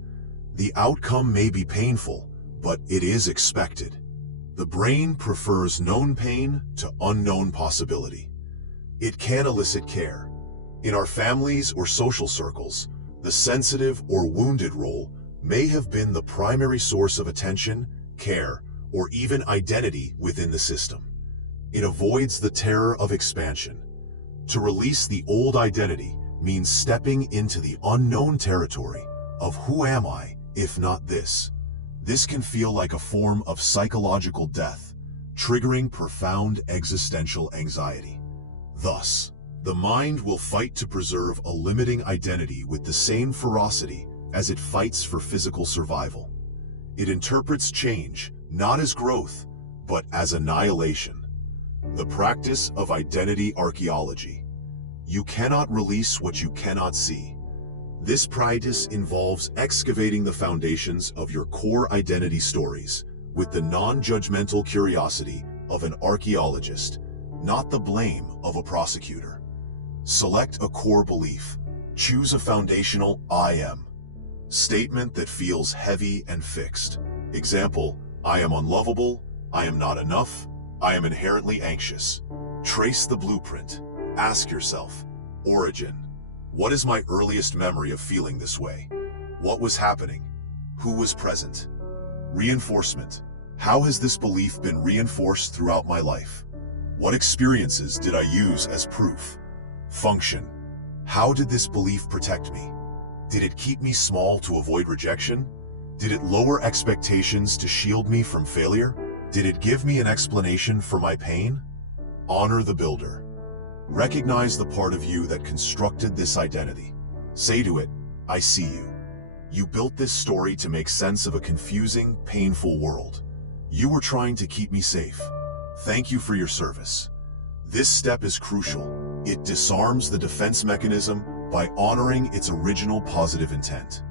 The outcome may be painful, but it is expected. The brain prefers known pain to unknown possibility. It can elicit care. In our families or social circles, the sensitive or wounded role may have been the primary source of attention, care, or even identity within the system. It avoids the terror of expansion. To release the old identity means stepping into the unknown territory of who am I, if not this. This can feel like a form of psychological death, triggering profound existential anxiety. Thus, the mind will fight to preserve a limiting identity with the same ferocity as it fights for physical survival. It interprets change not as growth, but as annihilation. The practice of identity archaeology. You cannot release what you cannot see. This practice involves excavating the foundations of your core identity stories with the non-judgmental curiosity of an archaeologist, not the blame of a prosecutor. Select a core belief. Choose a foundational I am statement that feels heavy and fixed. Example, I am unlovable, I am not enough, I am inherently anxious. Trace the blueprint. Ask yourself, origin. What is my earliest memory of feeling this way? What was happening? Who was present? Reinforcement. How has this belief been reinforced throughout my life? What experiences did I use as proof? Function. How did this belief protect me? Did it keep me small to avoid rejection? Did it lower expectations to shield me from failure? Did it give me an explanation for my pain? Honor the builder. Recognize the part of you that constructed this identity. Say to it, I see you. You built this story to make sense of a confusing, painful world. You were trying to keep me safe. Thank you for your service. This step is crucial. It disarms the defense mechanism by honoring its original positive intent.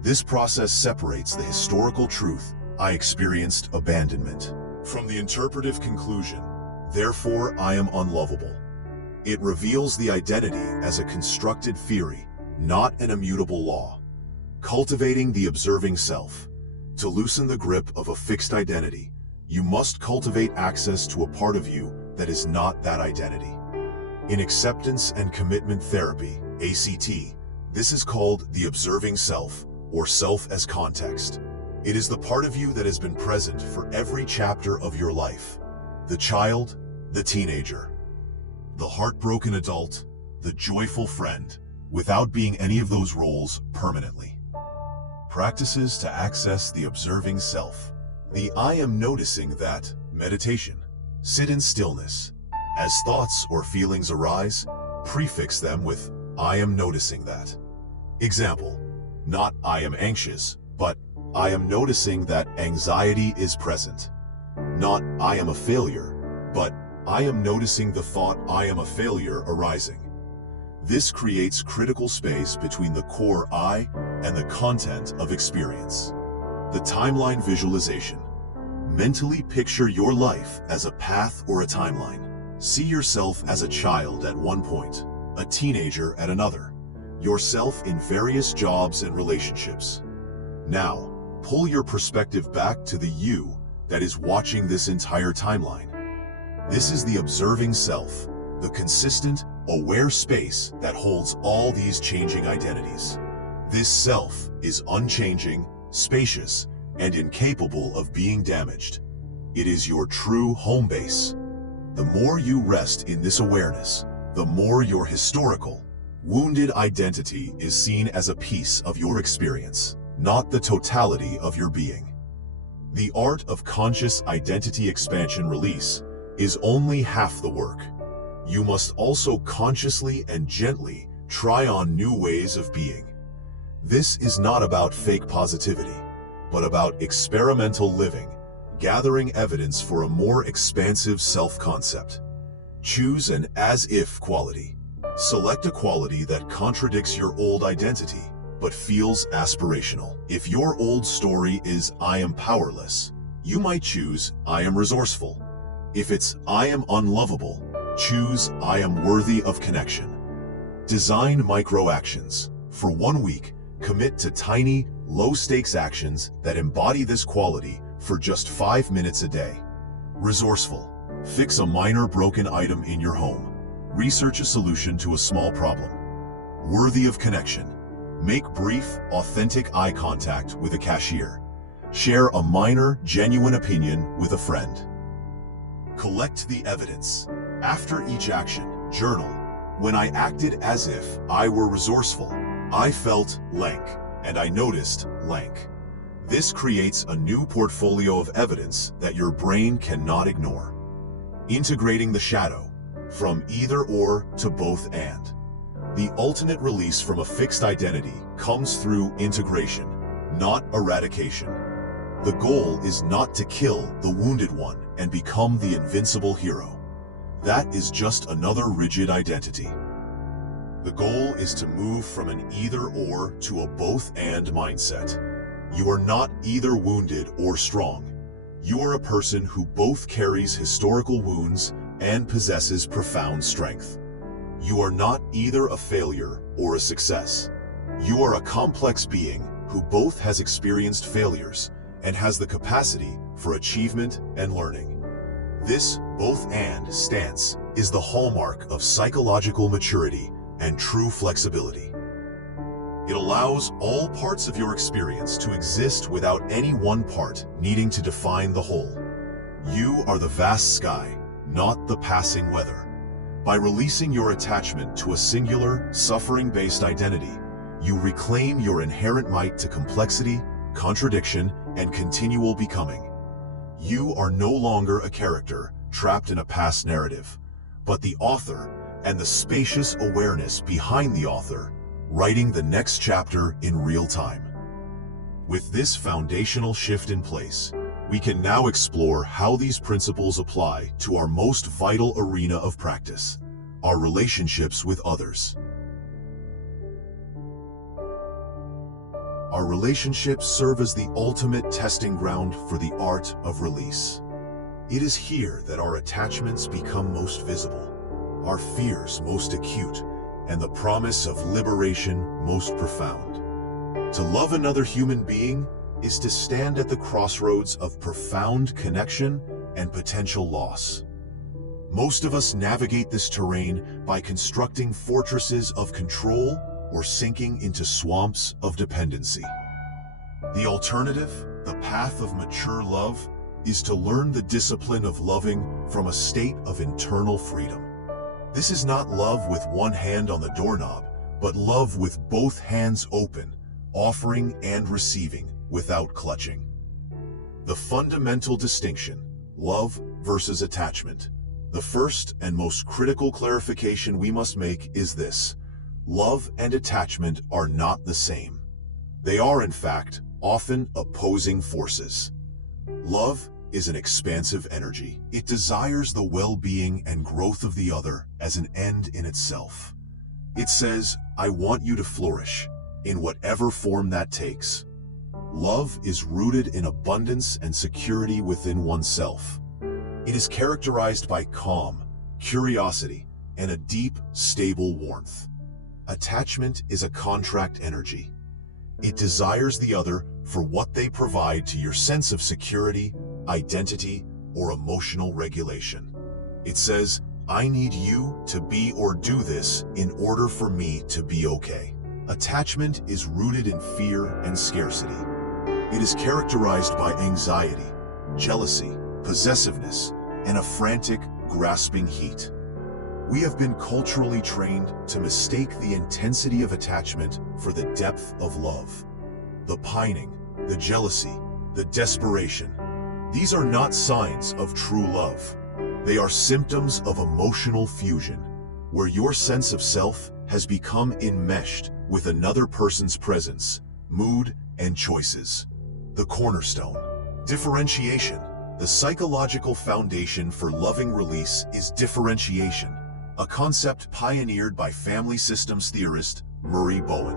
This process separates the historical truth, I experienced abandonment, from the interpretive conclusion, therefore I am unlovable. It reveals the identity as a constructed theory, not an immutable law. Cultivating the observing self. To loosen the grip of a fixed identity, you must cultivate access to a part of you that is not that identity. In acceptance and commitment therapy, ACT, this is called the observing self, or self as context. It is the part of you that has been present for every chapter of your life. The child, the teenager, the heartbroken adult, the joyful friend, without being any of those roles permanently. Practices to access the observing self. The I am noticing that meditation. Sit in stillness. As thoughts or feelings arise, prefix them with I am noticing that. Example, not I am anxious, but I am noticing that anxiety is present. Not I am a failure, but I am noticing the thought I am a failure arising. This creates critical space between the core I and the content of experience. The timeline visualization. Mentally picture your life as a path or a timeline. See yourself as a child at one point, a teenager at another, yourself in various jobs and relationships. Now, pull your perspective back to the you that is watching this entire timeline. This is the observing self, the consistent, aware space that holds all these changing identities. This self is unchanging, spacious, and incapable of being damaged. It is your true home base. The more you rest in this awareness, the more your historical, wounded identity is seen as a piece of your experience, not the totality of your being. The art of conscious identity expansion release is only half the work. You must also consciously and gently try on new ways of being. This is not about fake positivity, but about experimental living, gathering evidence for a more expansive self-concept. Choose an as-if quality. Select a quality that contradicts your old identity, but feels aspirational. If your old story is I am powerless, you might choose I am resourceful. If it's I am unlovable, choose I am worthy of connection. Design micro-actions. For 1 week, commit to tiny, low-stakes actions that embody this quality for just 5 minutes a day. Resourceful. Fix a minor broken item in your home. Research a solution to a small problem. Worthy of connection. Make brief, authentic eye contact with a cashier. Share a minor, genuine opinion with a friend. Collect the evidence. After each action, journal. When I acted as if I were resourceful, I felt blank, and I noticed blank. This creates a new portfolio of evidence that your brain cannot ignore. Integrating the shadow, from either or to both and. The ultimate release from a fixed identity comes through integration, not eradication. The goal is not to kill the wounded one and become the invincible hero. That is just another rigid identity. The goal is to move from an either-or to a both-and mindset. You are not either wounded or strong. You are a person who both carries historical wounds and possesses profound strength. You are not either a failure or a success. You are a complex being who both has experienced failures and has the capacity for achievement and learning. This both-and stance is the hallmark of psychological maturity and true flexibility. It allows all parts of your experience to exist without any one part needing to define the whole. You are the vast sky, not the passing weather. By releasing your attachment to a singular, suffering-based identity, you reclaim your inherent might to complexity, contradiction, and continual becoming. You are no longer a character trapped in a past narrative, but the author and the spacious awareness behind the author, writing the next chapter in real time. With this foundational shift in place, we can now explore how these principles apply to our most vital arena of practice, our relationships with others. Our relationships serve as the ultimate testing ground for the art of release. It is here that our attachments become most visible, our fears most acute, and the promise of liberation most profound. To love another human being is to stand at the crossroads of profound connection and potential loss. Most of us navigate this terrain by constructing fortresses of control or sinking into swamps of dependency. The alternative, the path of mature love, is to learn the discipline of loving from a state of internal freedom. This is not love with one hand on the doorknob, but love with both hands open, offering and receiving without clutching. The fundamental distinction, love versus attachment. The first and most critical clarification we must make is this: love and attachment are not the same. They are, in fact, often opposing forces. Love is an expansive energy. It desires the well-being and growth of the other as an end in itself. It says, I want you to flourish, in whatever form that takes. Love is rooted in abundance and security within oneself. It is characterized by calm, curiosity, and a deep, stable warmth. Attachment is a contract energy. It desires the other for what they provide to your sense of security, identity, or emotional regulation. It says, I need you to be or do this in order for me to be okay. Attachment is rooted in fear and scarcity. It is characterized by anxiety, jealousy, possessiveness, and a frantic, grasping heat. We have been culturally trained to mistake the intensity of attachment for the depth of love. The pining, the jealousy, the desperation. These are not signs of true love. They are symptoms of emotional fusion, where your sense of self has become enmeshed with another person's presence, mood, and choices. The cornerstone. Differentiation. The psychological foundation for loving release is differentiation, a concept pioneered by family systems theorist Murray Bowen.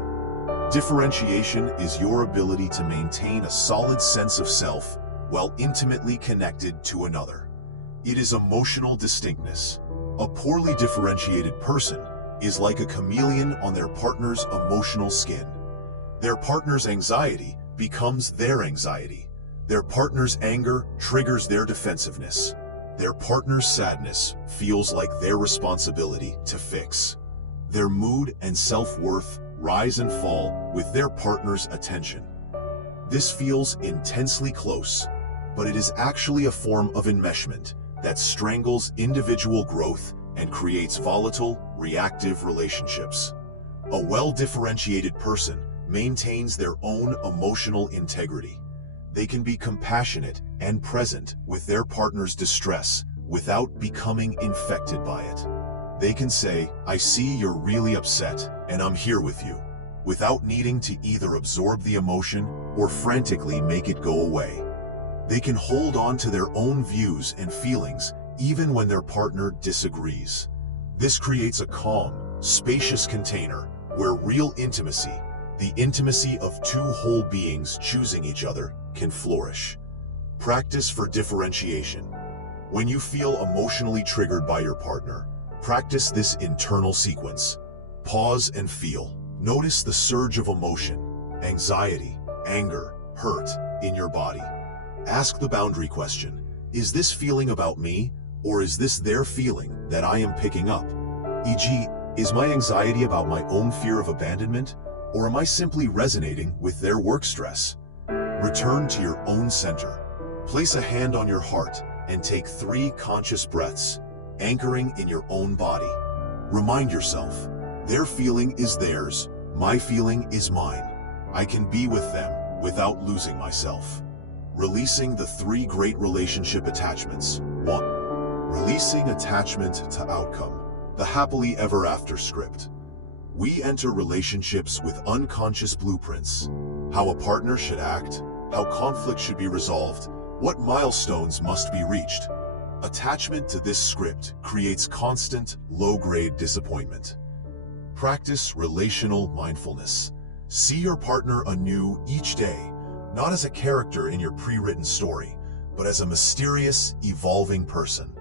Differentiation is your ability to maintain a solid sense of self while intimately connected to another. It is emotional distinctness. A poorly differentiated person is like a chameleon on their partner's emotional skin. Their partner's anxiety becomes their anxiety. Their partner's anger triggers their defensiveness. Their partner's sadness feels like their responsibility to fix. Their mood and self-worth rise and fall with their partner's attention. This feels intensely close, but it is actually a form of enmeshment that strangles individual growth and creates volatile, reactive relationships. A well-differentiated person maintains their own emotional integrity. They can be compassionate and present with their partner's distress without becoming infected by it. They can say, I see you're really upset, and I'm here with you, without needing to either absorb the emotion or frantically make it go away. They can hold on to their own views and feelings even when their partner disagrees. This creates a calm, spacious container where real intimacy, the intimacy of two whole beings choosing each other, can flourish. Practice for differentiation. When you feel emotionally triggered by your partner, practice this internal sequence. Pause and feel. Notice the surge of emotion, anxiety, anger, hurt in your body. Ask the boundary question. Is this feeling about me, or is this their feeling that I am picking up? E.g., is my anxiety about my own fear of abandonment, or am I simply resonating with their work stress? Return to your own center. Place a hand on your heart and take 3 conscious breaths, anchoring in your own body. Remind yourself, their feeling is theirs, my feeling is mine. I can be with them without losing myself. Releasing the 3 great relationship attachments. 1. Releasing attachment to outcome, the happily ever after script. We enter relationships with unconscious blueprints. How a partner should act, how conflict should be resolved, what milestones must be reached. Attachment to this script creates constant, low-grade disappointment. Practice relational mindfulness. See your partner anew each day, not as a character in your pre-written story, but as a mysterious, evolving person.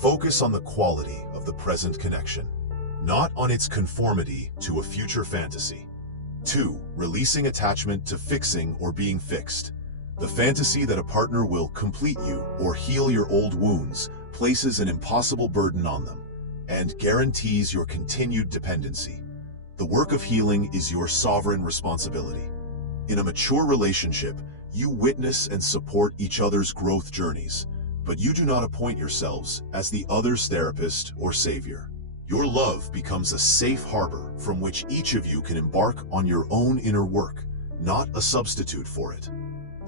Focus on the quality of the present connection, not on its conformity to a future fantasy. 2. Releasing attachment to fixing or being fixed. The fantasy that a partner will complete you or heal your old wounds places an impossible burden on them and guarantees your continued dependency. The work of healing is your sovereign responsibility. In a mature relationship, you witness and support each other's growth journeys, but you do not appoint yourselves as the other's therapist or savior. Your love becomes a safe harbor from which each of you can embark on your own inner work, not a substitute for it.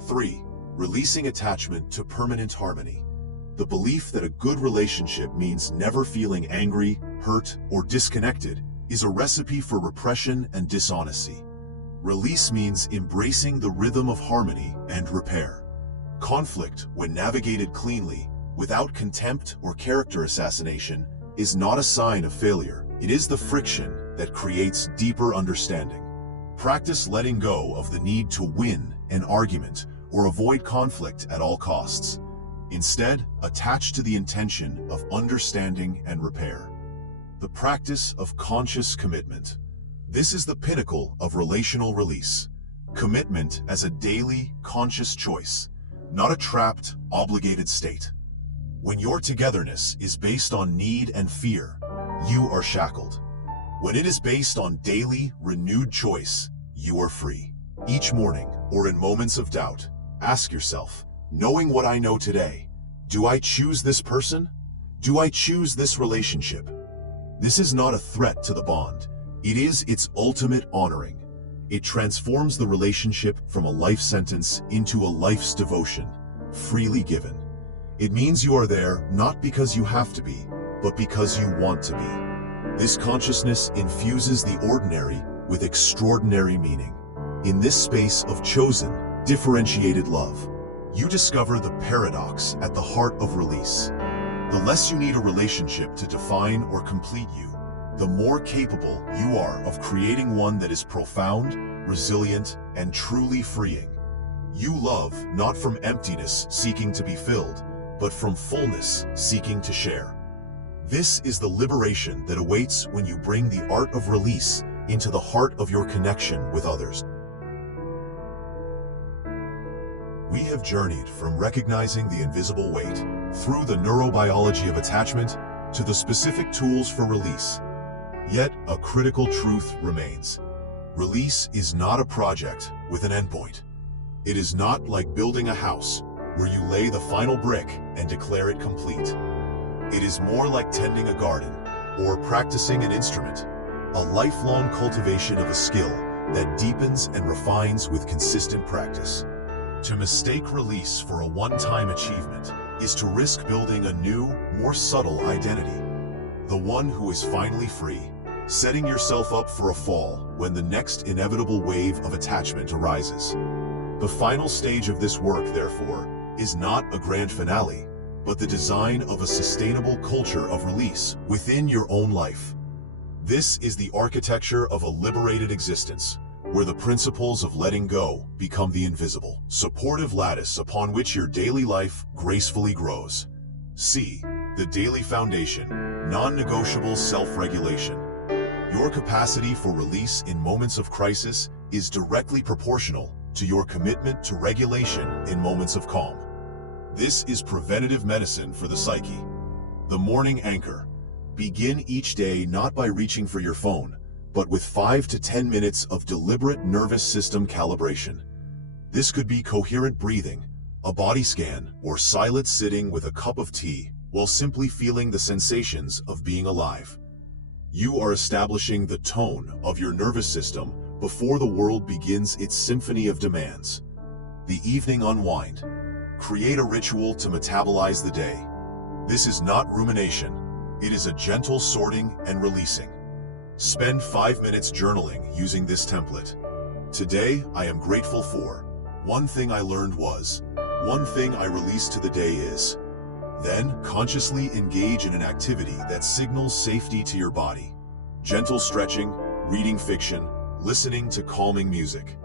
3. Releasing attachment to permanent harmony. The belief that a good relationship means never feeling angry, hurt, or disconnected is a recipe for repression and dishonesty. Release means embracing the rhythm of harmony and repair. Conflict, when navigated cleanly, without contempt or character assassination, is not a sign of failure. It is the friction that creates deeper understanding. Practice letting go of the need to win an argument or avoid conflict at all costs. Instead, attach to the intention of understanding and repair. The practice of conscious commitment. This is the pinnacle of relational release. Commitment as a daily, conscious choice, not a trapped, obligated state. When your togetherness is based on need and fear, you are shackled. When it is based on daily, renewed choice, you are free. Each morning, or in moments of doubt, ask yourself, knowing what I know today, do I choose this person? Do I choose this relationship? This is not a threat to the bond. It is its ultimate honoring. It transforms the relationship from a life sentence into a life's devotion, freely given. It means you are there not because you have to be, but because you want to be. This consciousness infuses the ordinary with extraordinary meaning. In this space of chosen, differentiated love, you discover the paradox at the heart of release. The less you need a relationship to define or complete you, the more capable you are of creating one that is profound, resilient, and truly freeing. You love not from emptiness seeking to be filled, but from fullness seeking to share. This is the liberation that awaits when you bring the art of release into the heart of your connection with others. We have journeyed from recognizing the invisible weight, through the neurobiology of attachment, to the specific tools for release. Yet, a critical truth remains. Release is not a project with an endpoint. It is not like building a house, where you lay the final brick and declare it complete. It is more like tending a garden, or practicing an instrument, a lifelong cultivation of a skill that deepens and refines with consistent practice. To mistake release for a one-time achievement is to risk building a new, more subtle identity. The one who is finally free, setting yourself up for a fall when the next inevitable wave of attachment arises. The final stage of this work, therefore, is not a grand finale, but the design of a sustainable culture of release within your own life. This is the architecture of a liberated existence, where the principles of letting go become the invisible, supportive lattice upon which your daily life gracefully grows. C. The daily foundation, non-negotiable self-regulation. Your capacity for release in moments of crisis is directly proportional to your commitment to regulation in moments of calm. This is preventative medicine for the psyche. The morning anchor. Begin each day not by reaching for your phone, but with 5 to 10 minutes of deliberate nervous system calibration. This could be coherent breathing, a body scan, or silent sitting with a cup of tea, while simply feeling the sensations of being alive. You are establishing the tone of your nervous system before the world begins its symphony of demands. The evening unwind. Create a ritual to metabolize the day. This is not rumination. It is a gentle sorting and releasing. Spend 5 minutes journaling using this template. Today, I am grateful for. One thing I learned was. One thing I released to the day is. Then, consciously engage in an activity that signals safety to your body. Gentle stretching, reading fiction, listening to calming music.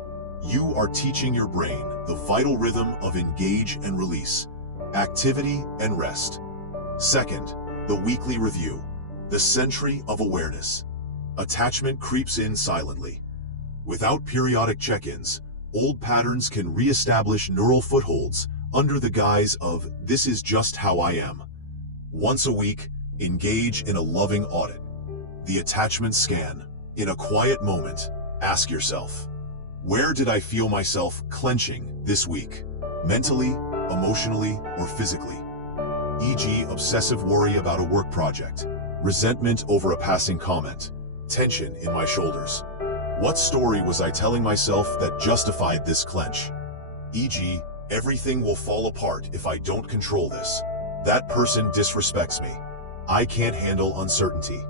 You are teaching your brain the vital rhythm of engage and release, activity and rest. Second, the weekly review, the century of awareness. Attachment creeps in silently. Without periodic check-ins, old patterns can re-establish neural footholds under the guise of, "This is just how I am." Once a week, engage in a loving audit. The attachment scan. In a quiet moment, ask yourself, where did I feel myself clenching this week? Mentally, emotionally, or physically? E.g., obsessive worry about a work project, resentment over a passing comment, tension in my shoulders. What story was I telling myself that justified this clench? E.g., everything will fall apart if I don't control this. That person disrespects me. I can't handle uncertainty.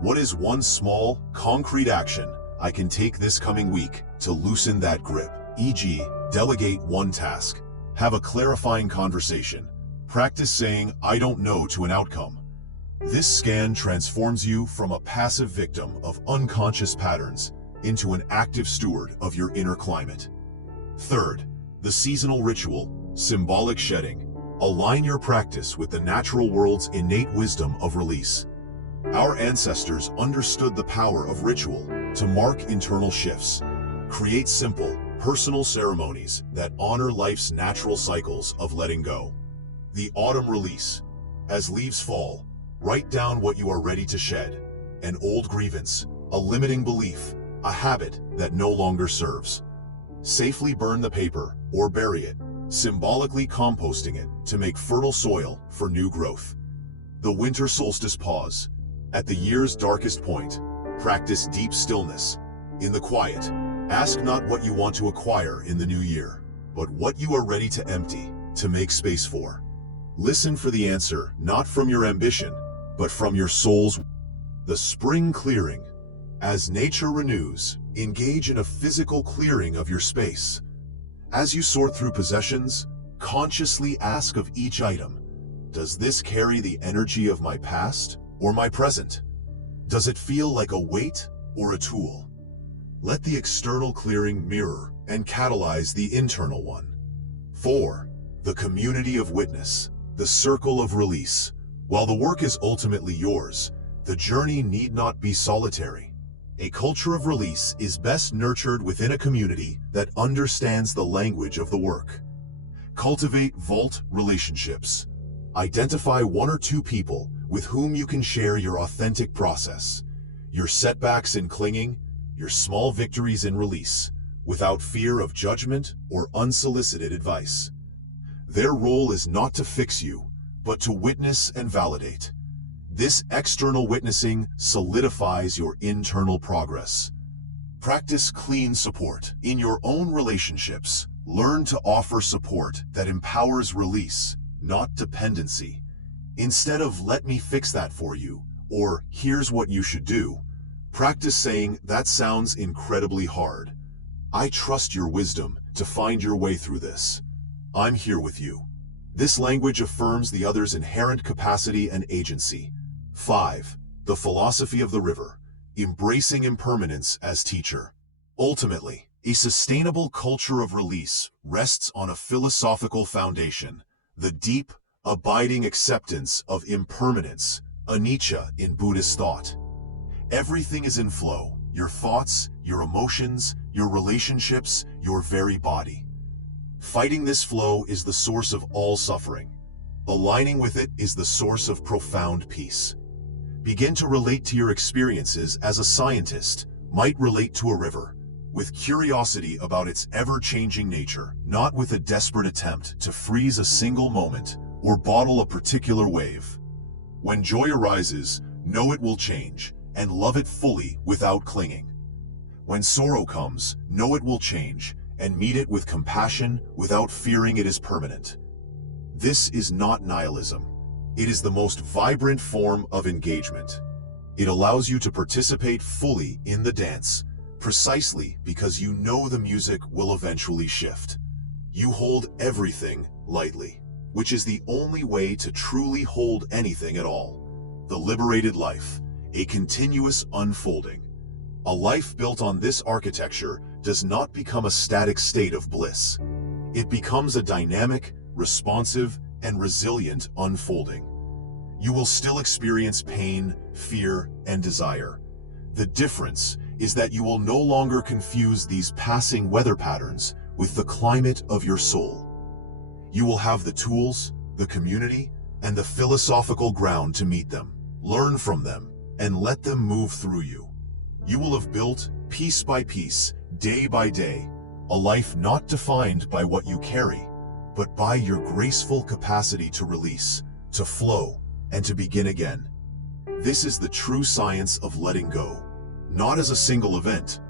What is one small, concrete action I can take this coming week to loosen that grip? E.g., delegate one task. Have a clarifying conversation. Practice saying, "I don't know" to an outcome. This scan transforms you from a passive victim of unconscious patterns into an active steward of your inner climate. Third, the seasonal ritual, symbolic shedding. Align your practice with the natural world's innate wisdom of release. Our ancestors understood the power of ritual to mark internal shifts. Create simple, personal ceremonies that honor life's natural cycles of letting go. The autumn release. As leaves fall, write down what you are ready to shed. An old grievance, a limiting belief, a habit that no longer serves. Safely burn the paper or bury it, symbolically composting it to make fertile soil for new growth. The winter solstice pause. At the year's darkest point, practice deep stillness. In the quiet, ask not what you want to acquire in the new year, but what you are ready to empty, to make space for. Listen for the answer, not from your ambition, but from your soul's. The spring clearing. As nature renews, engage in a physical clearing of your space. As you sort through possessions, consciously ask of each item, does this carry the energy of my past or my present? Does it feel like a weight or a tool? Let the external clearing mirror and catalyze the internal one. 4. The community of witness, the circle of release. While the work is ultimately yours, the journey need not be solitary. A culture of release is best nurtured within a community that understands the language of the work. Cultivate vault relationships. Identify 1 or 2 people with whom you can share your authentic process, your setbacks in clinging, your small victories in release, without fear of judgment or unsolicited advice. Their role is not to fix you, but to witness and validate. This external witnessing solidifies your internal progress. Practice clean support. In your own relationships, learn to offer support that empowers release, not dependency. Instead of "let me fix that for you," or "here's what you should do," practice saying, "that sounds incredibly hard. I trust your wisdom to find your way through this. I'm here with you." This language affirms the other's inherent capacity and agency. 5. The philosophy of the river. Embracing impermanence as teacher. Ultimately, a sustainable culture of release rests on a philosophical foundation, the deep, abiding acceptance of impermanence, anicca in Buddhist thought. Everything is in flow, your thoughts, your emotions, your relationships, your very body. Fighting this flow is the source of all suffering. Aligning with it is the source of profound peace. Begin to relate to your experiences as a scientist might relate to a river, with curiosity about its ever-changing nature, not with a desperate attempt to freeze a single moment or bottle a particular wave. When joy arises, know it will change, and love it fully without clinging. When sorrow comes, know it will change, and meet it with compassion without fearing it is permanent. This is not nihilism. It is the most vibrant form of engagement. It allows you to participate fully in the dance, precisely because you know the music will eventually shift. You hold everything lightly, which is the only way to truly hold anything at all. The liberated life, a continuous unfolding. A life built on this architecture does not become a static state of bliss. It becomes a dynamic, responsive, and resilient unfolding. You will still experience pain, fear, and desire. The difference is that you will no longer confuse these passing weather patterns with the climate of your soul. You will have the tools, the community, and the philosophical ground to meet them, learn from them, and let them move through you. You will have built, piece by piece, day by day, a life not defined by what you carry, but by your graceful capacity to release, to flow, and to begin again. This is the true science of letting go, not as a single event,